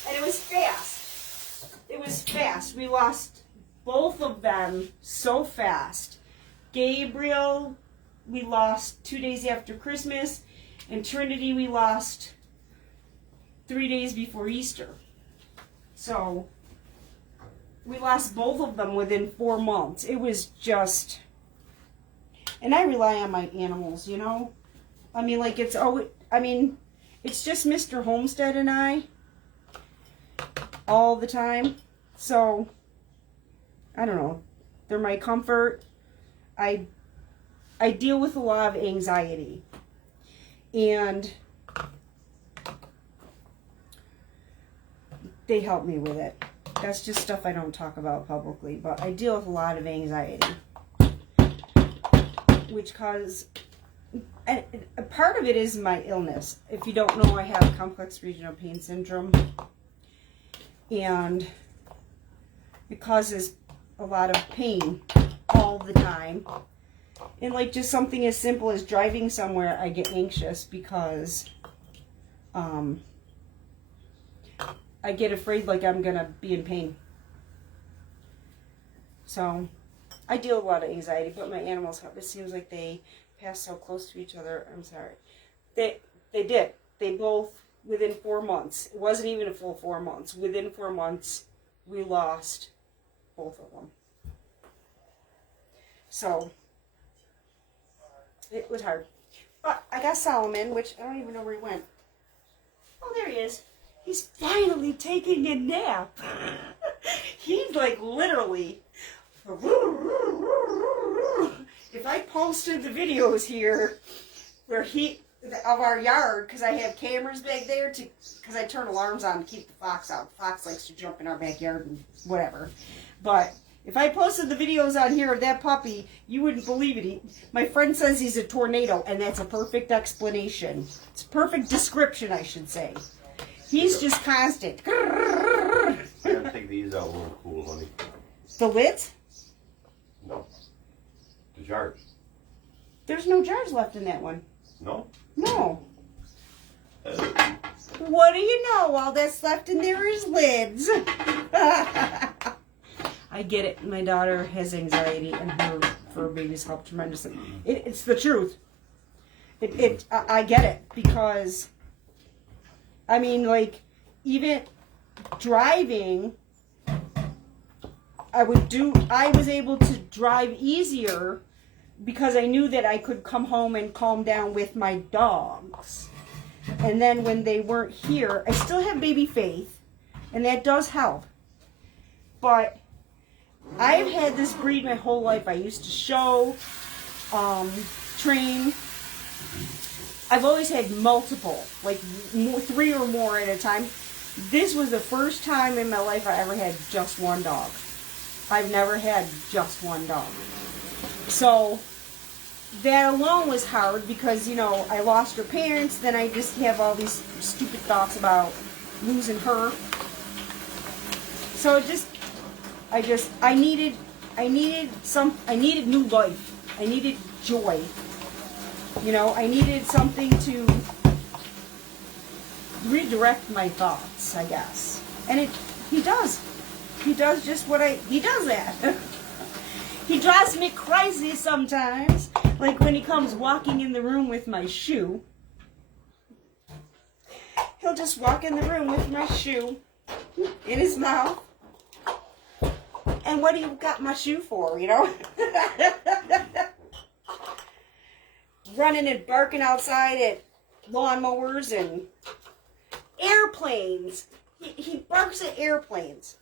And it was fast. It was fast. We lost both of them so fast. Gabriel, we lost 2 days after Christmas. And Trinity, we lost 3 days before Easter. So, we lost both of them within 4 months. It was just... And I rely on my animals, you know? I mean, like, it's just Mr. Homestead and I all the time. So, I don't know. They're my comfort. I deal with a lot of anxiety. And they help me with it. That's just stuff I don't talk about publicly. But I deal with a lot of anxiety. Which causes... And a part of it is my illness. If you don't know, I have complex regional pain syndrome. And it causes a lot of pain all the time. And like just something as simple as driving somewhere, I get anxious because I get afraid like I'm going to be in pain. So I deal with a lot of anxiety, but my animals, it seems like they pass so close to each other. I'm sorry. They did. They both, within 4 months, it wasn't even a full 4 months. Within 4 months, we lost both of them. So, it was hard. But I got Solomon, which I don't even know where he went. Oh, there he is. He's finally taking a nap. He's like literally... If I posted the videos here where of our yard, because I have cameras back there because I turn alarms on to keep the fox out. The fox likes to jump in our backyard and whatever. But if I posted the videos on here of that puppy, you wouldn't believe it. My friend says he's a tornado, and that's a perfect explanation. It's a perfect description, I should say. He's just constant. I gotta take these out a little cool, honey. The lids? No. The jars. There's no jars left in that one. No? No. What do you know? All that's left in there is lids. I get it. My daughter has anxiety, and her fur babies help tremendously. It's the truth. I get it, because, I mean, like, even driving, I was able to drive easier because I knew that I could come home and calm down with my dogs. And then when they weren't here, I still have baby Faith, and that does help. But I've had this breed my whole life. I used to show, train, I've always had multiple, like three or more at a time. This was the first time in my life I ever had just one dog. I've never had just one dog. So that alone was hard because, you know, I lost her parents, then I just have all these stupid thoughts about losing her. So I needed new life. I needed joy. You know, I needed something to redirect my thoughts, I guess. And he does. He does just he does that. He drives me crazy sometimes. Like when he comes walking in the room with my shoe. He'll just walk in the room with my shoe in his mouth. And what do you got my shoe for, you know? Running and barking outside at lawnmowers and airplanes. He barks at airplanes.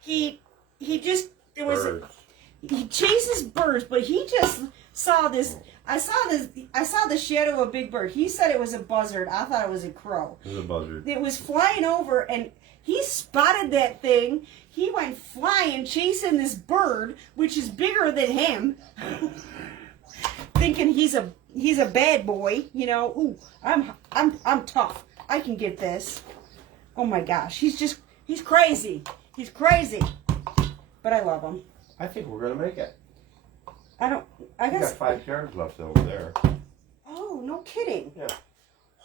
He chases birds, but he just saw this. I saw the shadow of a big bird. He said it was a buzzard. I thought it was a crow. It was a buzzard. It was flying over, and he spotted that thing. He went flying, chasing this bird, which is bigger than him. Thinking he's a bad boy, you know. Ooh, I'm tough. I can get this. Oh my gosh, he's crazy. He's crazy. But I love him. I think we're gonna make it. I We guess. got 5 yards left over there. Oh, no kidding. Yeah.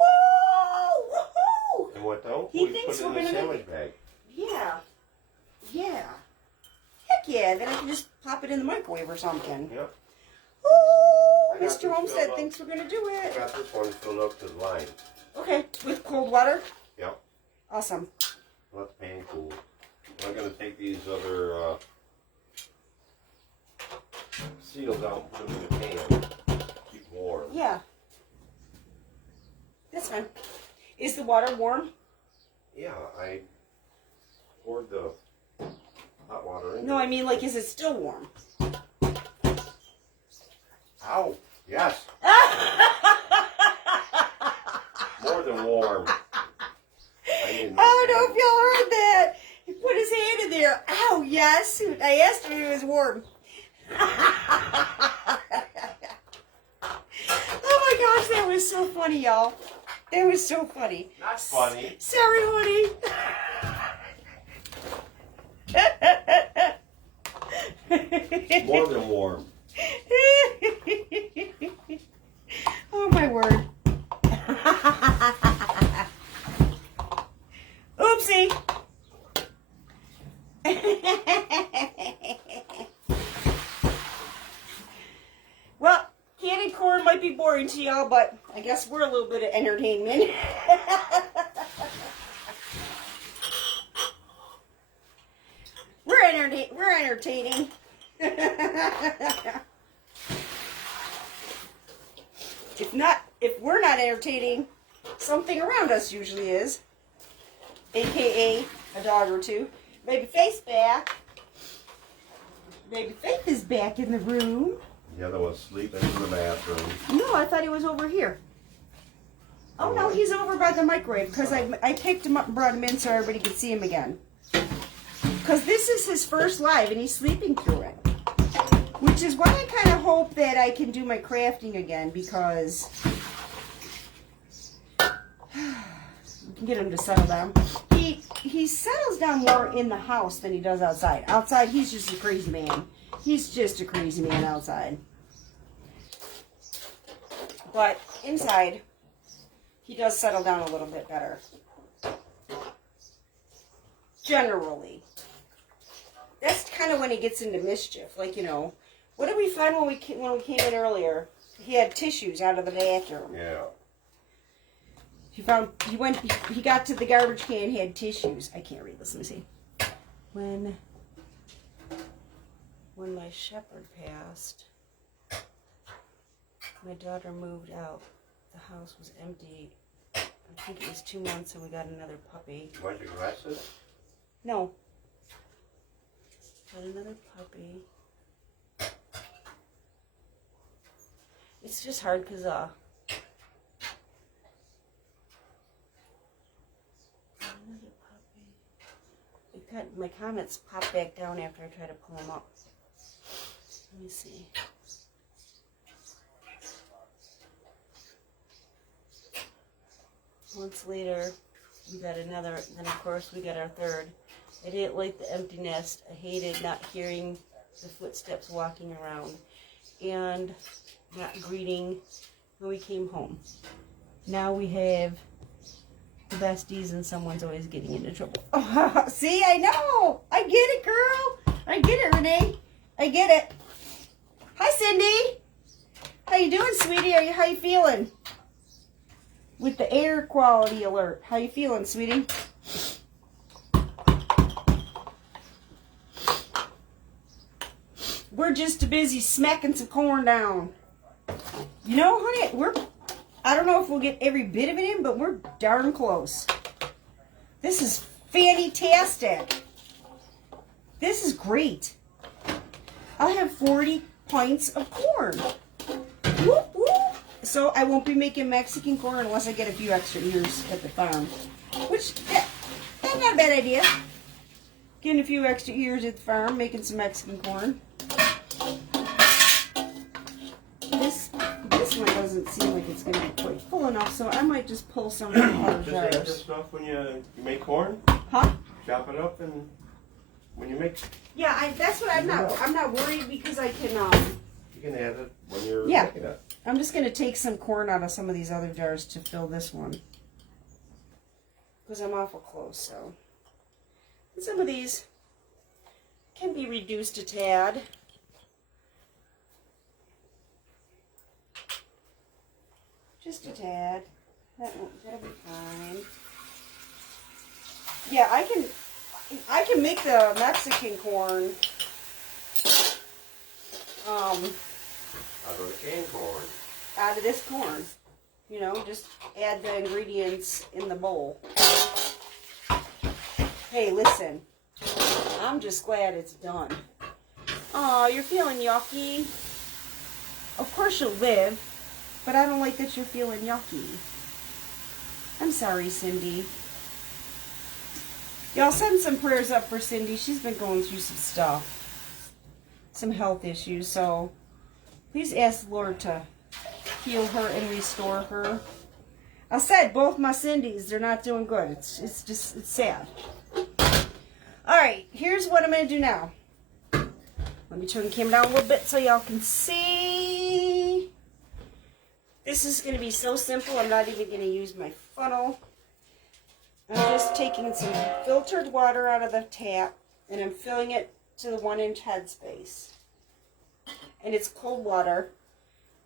Oh, woohoo! And what though? He We thinks put it we're in the gonna sandwich bag. Yeah. Yeah. Heck yeah, then I can just pop it in the microwave or something. Yep. Oh, I got Mr. this Homestead filled up. thinks we're gonna do I it. got this one filled up to the line. Okay, with cold water? Yep. Awesome. Let the pan cool. I'm gonna take these other seals out and put them in the pan. Keep warm. Yeah. That's fine. Is the water warm? Yeah, I poured the hot water in. No, I mean, like, is it still warm? Ow! Yes. More than warm. I don't know if y'all heard that. He put his hand in there. Ow, yes. I asked him if it was warm. Oh my gosh, that was so funny, y'all. That was so funny. Not funny. Sorry, honey. More than warm. Oh my word. Oopsie. Well, candy corn might be boring to y'all, but I guess we're a little bit of entertainment. We're entertaining. If we're not entertaining, something around us usually is. AKA a dog or two. Baby Faith's back. Baby Faith is back in the room. The other one's sleeping in the bathroom. No, I thought he was over here. Oh no, he's over by the microwave because I picked him up and brought him in so everybody could see him again. Because this is his first live and he's sleeping through it. Which is why I kind of hope that I can do my crafting again because we can get him to settle down. He settles down more in the house than he does outside. Outside, he's just a crazy man. He's just a crazy man outside. But inside, he does settle down a little bit better. Generally. That's kind of when he gets into mischief. Like, you know, what did we find when we came in earlier? He had tissues out of the bathroom. Yeah. He got to the garbage can, he had tissues. I can't read this, let me see. When my shepherd passed, my daughter moved out. The house was empty. I think it was 2 months and we got another puppy. Want your glasses? No. Got another puppy. It's just hard because God, my comments pop back down after I try to pull them up. Let me see. Months later, we got another, then of course we got our third. I didn't like the empty nest. I hated not hearing the footsteps walking around and not greeting when we came home. Now we have the besties and someone's always getting into trouble. Oh, see, I know. I get it, girl. I get it, Renee. I get it. Hi, Cindy. How you doing, sweetie? How you feeling? With the air quality alert. How you feeling, sweetie? We're just busy smacking some corn down. You know, honey, I don't know if we'll get every bit of it in, but we're darn close. This is fantastic. This is great. I'll have 40 pints of corn. Whoop, whoop. So I won't be making Mexican corn unless I get a few extra ears at the farm. Which, that's not a bad idea. Getting a few extra ears at the farm, making some Mexican corn. This one doesn't seem like it's going to be quite full enough, so I might just pull some from other jars. Just add this stuff when you make corn? Huh? Chop it up and when you make... Yeah, that's what I'm not worried because I can... You can add it when you're making it. I'm just going to take some corn out of some of these other jars to fill this one. Because I'm awful close, so... And some of these can be reduced a tad. Just a tad. That'll be fine. Yeah, I can make the Mexican corn. Out of the canned corn. Out of this corn. You know, just add the ingredients in the bowl. Hey, listen. I'm just glad it's done. Aw, you're feeling yucky. Of course you'll live, but I don't like that you're feeling yucky. I'm sorry, Cindy. Y'all send some prayers up for Cindy. She's been going through some stuff. Some health issues, so please ask the Lord to heal her and restore her. I said both my Cindys, they're not doing good. It's sad. Alright, here's what I'm going to do now. Let me turn the camera down a little bit so y'all can see. This is going to be so simple, I'm not even going to use my funnel. I'm just taking some filtered water out of the tap and I'm filling it to the 1-inch headspace. And it's cold water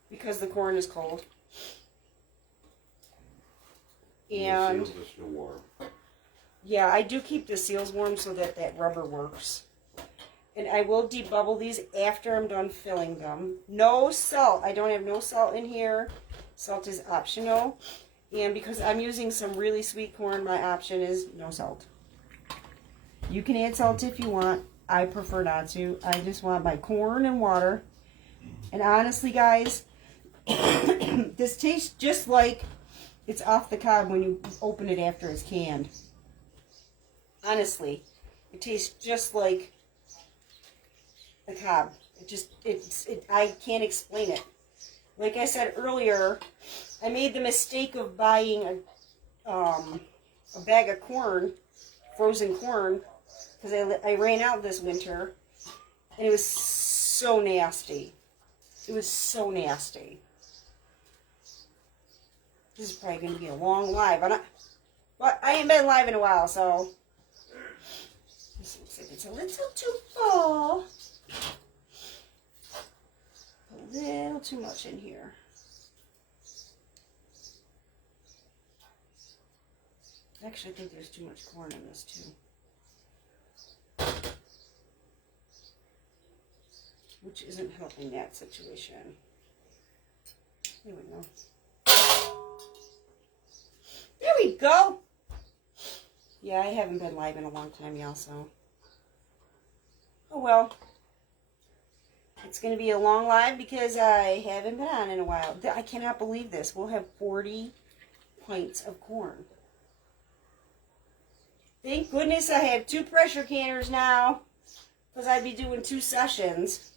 because the corn is cold. And the seals are still warm. Yeah, I do keep the seals warm so that rubber works. And I will debubble these after I'm done filling them. No salt. I don't have no salt in here. Salt is optional. And because I'm using some really sweet corn, my option is no salt. You can add salt if you want. I prefer not to. I just want my corn and water. And honestly, guys, this tastes just like it's off the cob when you open it after it's canned. Honestly, it tastes just like a cob. I can't explain it. Like I said earlier, I made the mistake of buying a bag of corn, frozen corn, because I ran out this winter, and it was so nasty. It was so nasty. This is probably going to be a long live. But I ain't been live in a while, so this looks like it's a little too full. A little too much in here. Actually, I think there's too much corn in this too. Which isn't helping that situation. There we go. There we go. Yeah, I haven't been live in a long time, y'all, so. Oh well. It's going to be a long live because I haven't been on in a while. I cannot believe this. We'll have 40 pints of corn. Thank goodness I have 2 pressure canners now, because I'd be doing 2 sessions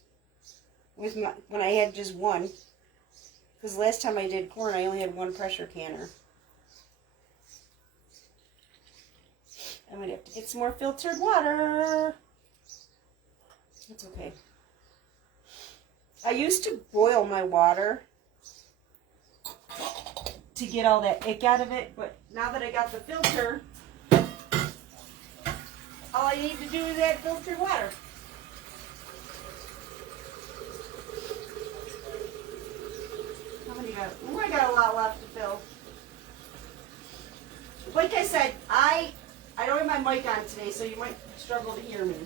with when I had just one. Because last time I did corn, I only had 1 pressure canner. I'm going to have to get some more filtered water. That's okay. I used to boil my water to get all that ick out of it, but now that I got the filter, all I need to do is add filtered water. How many got? Oh, I got a lot left to fill. Like I said, I don't have my mic on today, so you might struggle to hear me.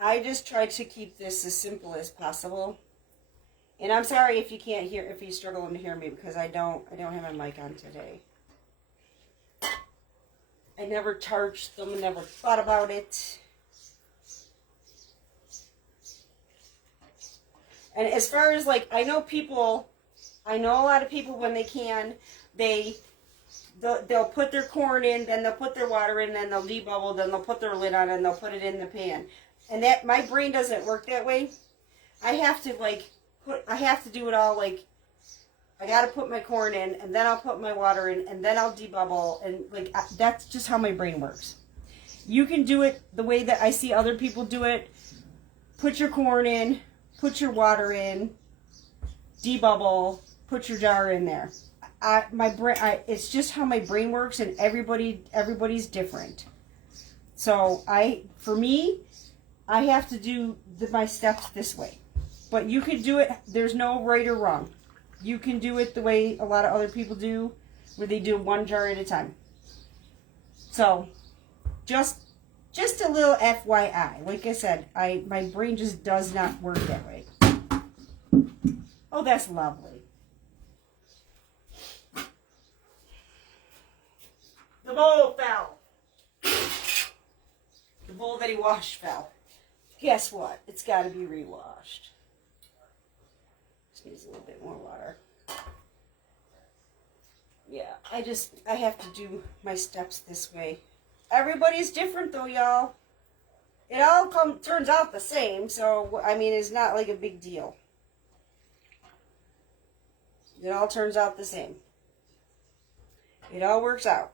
I just tried to keep this as simple as possible. And I'm sorry if you can't hear, if you're struggling to hear me, because I don't have my mic on today. I never charged them, and never thought about it. And as far as like, I know a lot of people when they can, they'll put their corn in, then they'll put their water in, then they'll debubble, then they'll put their lid on, and they'll put it in the pan. And that, my brain doesn't work that way. I have to do it all like, I gotta put my corn in, and then I'll put my water in, and then I'll debubble, and like, that's just how my brain works. You can do it the way that I see other people do it. Put your corn in, put your water in, debubble, put your jar in there. It's just how my brain works, and everybody's different. So for me, I have to do my steps this way. But you can do it, there's no right or wrong. You can do it the way a lot of other people do, where they do 1 jar at a time. So, just a little FYI. Like I said, my brain just does not work that way. Oh, that's lovely. The bowl fell. The bowl that he washed fell. Guess what? It's got to be rewashed. Just needs a little bit more water. Yeah, I have to do my steps this way. Everybody's different though, y'all. It all turns out the same, so, I mean, it's not like a big deal. It all turns out the same. It all works out.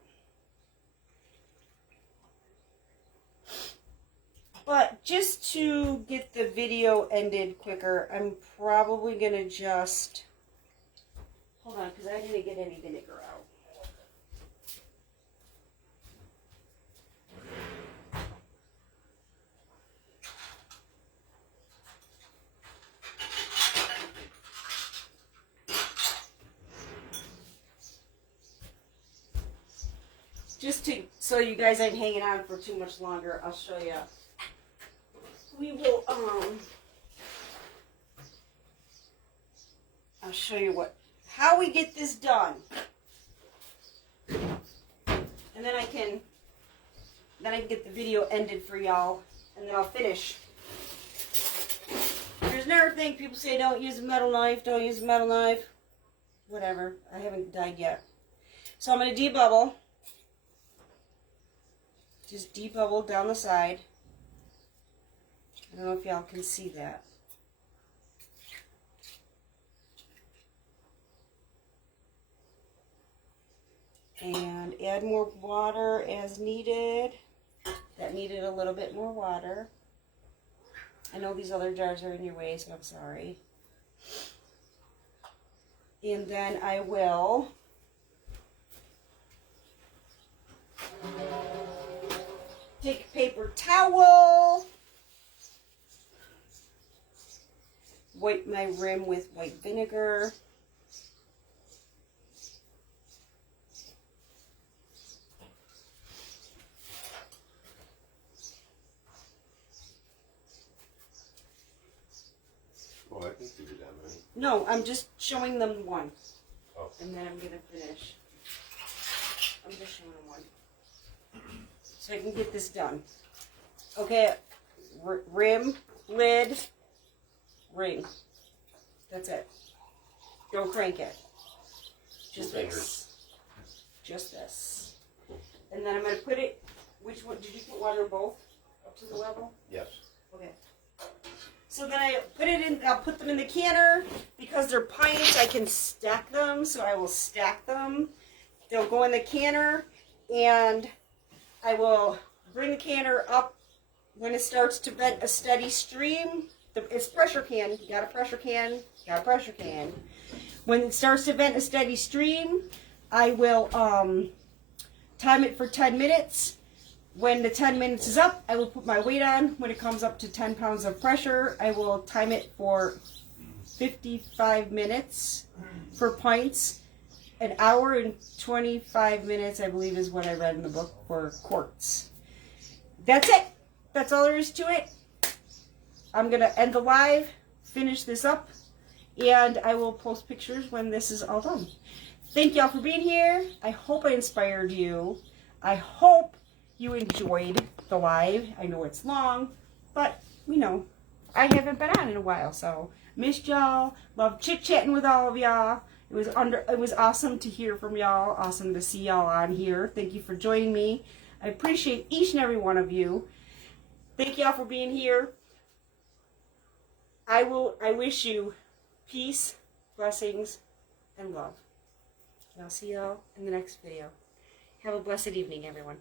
But just to get the video ended quicker, I'm probably going to just... Hold on, because I didn't get any vinegar out. Just so you guys ain't hanging on for too much longer, I'll show you. We will, I'll show you how we get this done. And then I can get the video ended for y'all, and then I'll finish. There's another thing, people say don't use a metal knife, don't use a metal knife. Whatever, I haven't died yet. So I'm going to debubble. Just debubble down the side. I don't know if y'all can see that. And add more water as needed. That needed a little bit more water. I know these other jars are in your way, so I'm sorry. And then I will take a paper towel. Wipe my rim with white vinegar. Oh, I can do that, right? No, I'm just showing them one. Oh. And then I'm going to finish. so I can get this done. Okay, rim, lid, ring. That's it. Don't crank it. Just this. Just this. And then I'm going to put it, which one, did you put one or both up to the level? Yes. Okay. So then I put it in, I'll put them in the canner. Because they're pints, I can stack them, so I will stack them. They'll go in the canner, and I will bring the canner up when it starts to vent a steady stream. It's pressure can. You got a pressure can. Got a pressure can. When it starts to vent a steady stream, I will time it for 10 minutes. When the 10 minutes is up, I will put my weight on. When it comes up to 10 pounds of pressure, I will time it for 55 minutes for pints. An hour and 25 minutes, I believe, is what I read in the book for quarts. That's it. That's all there is to it. I'm going to end the live, finish this up, and I will post pictures when this is all done. Thank y'all for being here. I hope I inspired you. I hope you enjoyed the live. I know it's long, but, you know, I haven't been on in a while, so missed y'all. Love chit-chatting with all of y'all. It was awesome to hear from y'all. Awesome to see y'all on here. Thank you for joining me. I appreciate each and every one of you. Thank y'all for being here. I wish you peace, blessings, and love. And I'll see y'all in the next video. Have a blessed evening, everyone.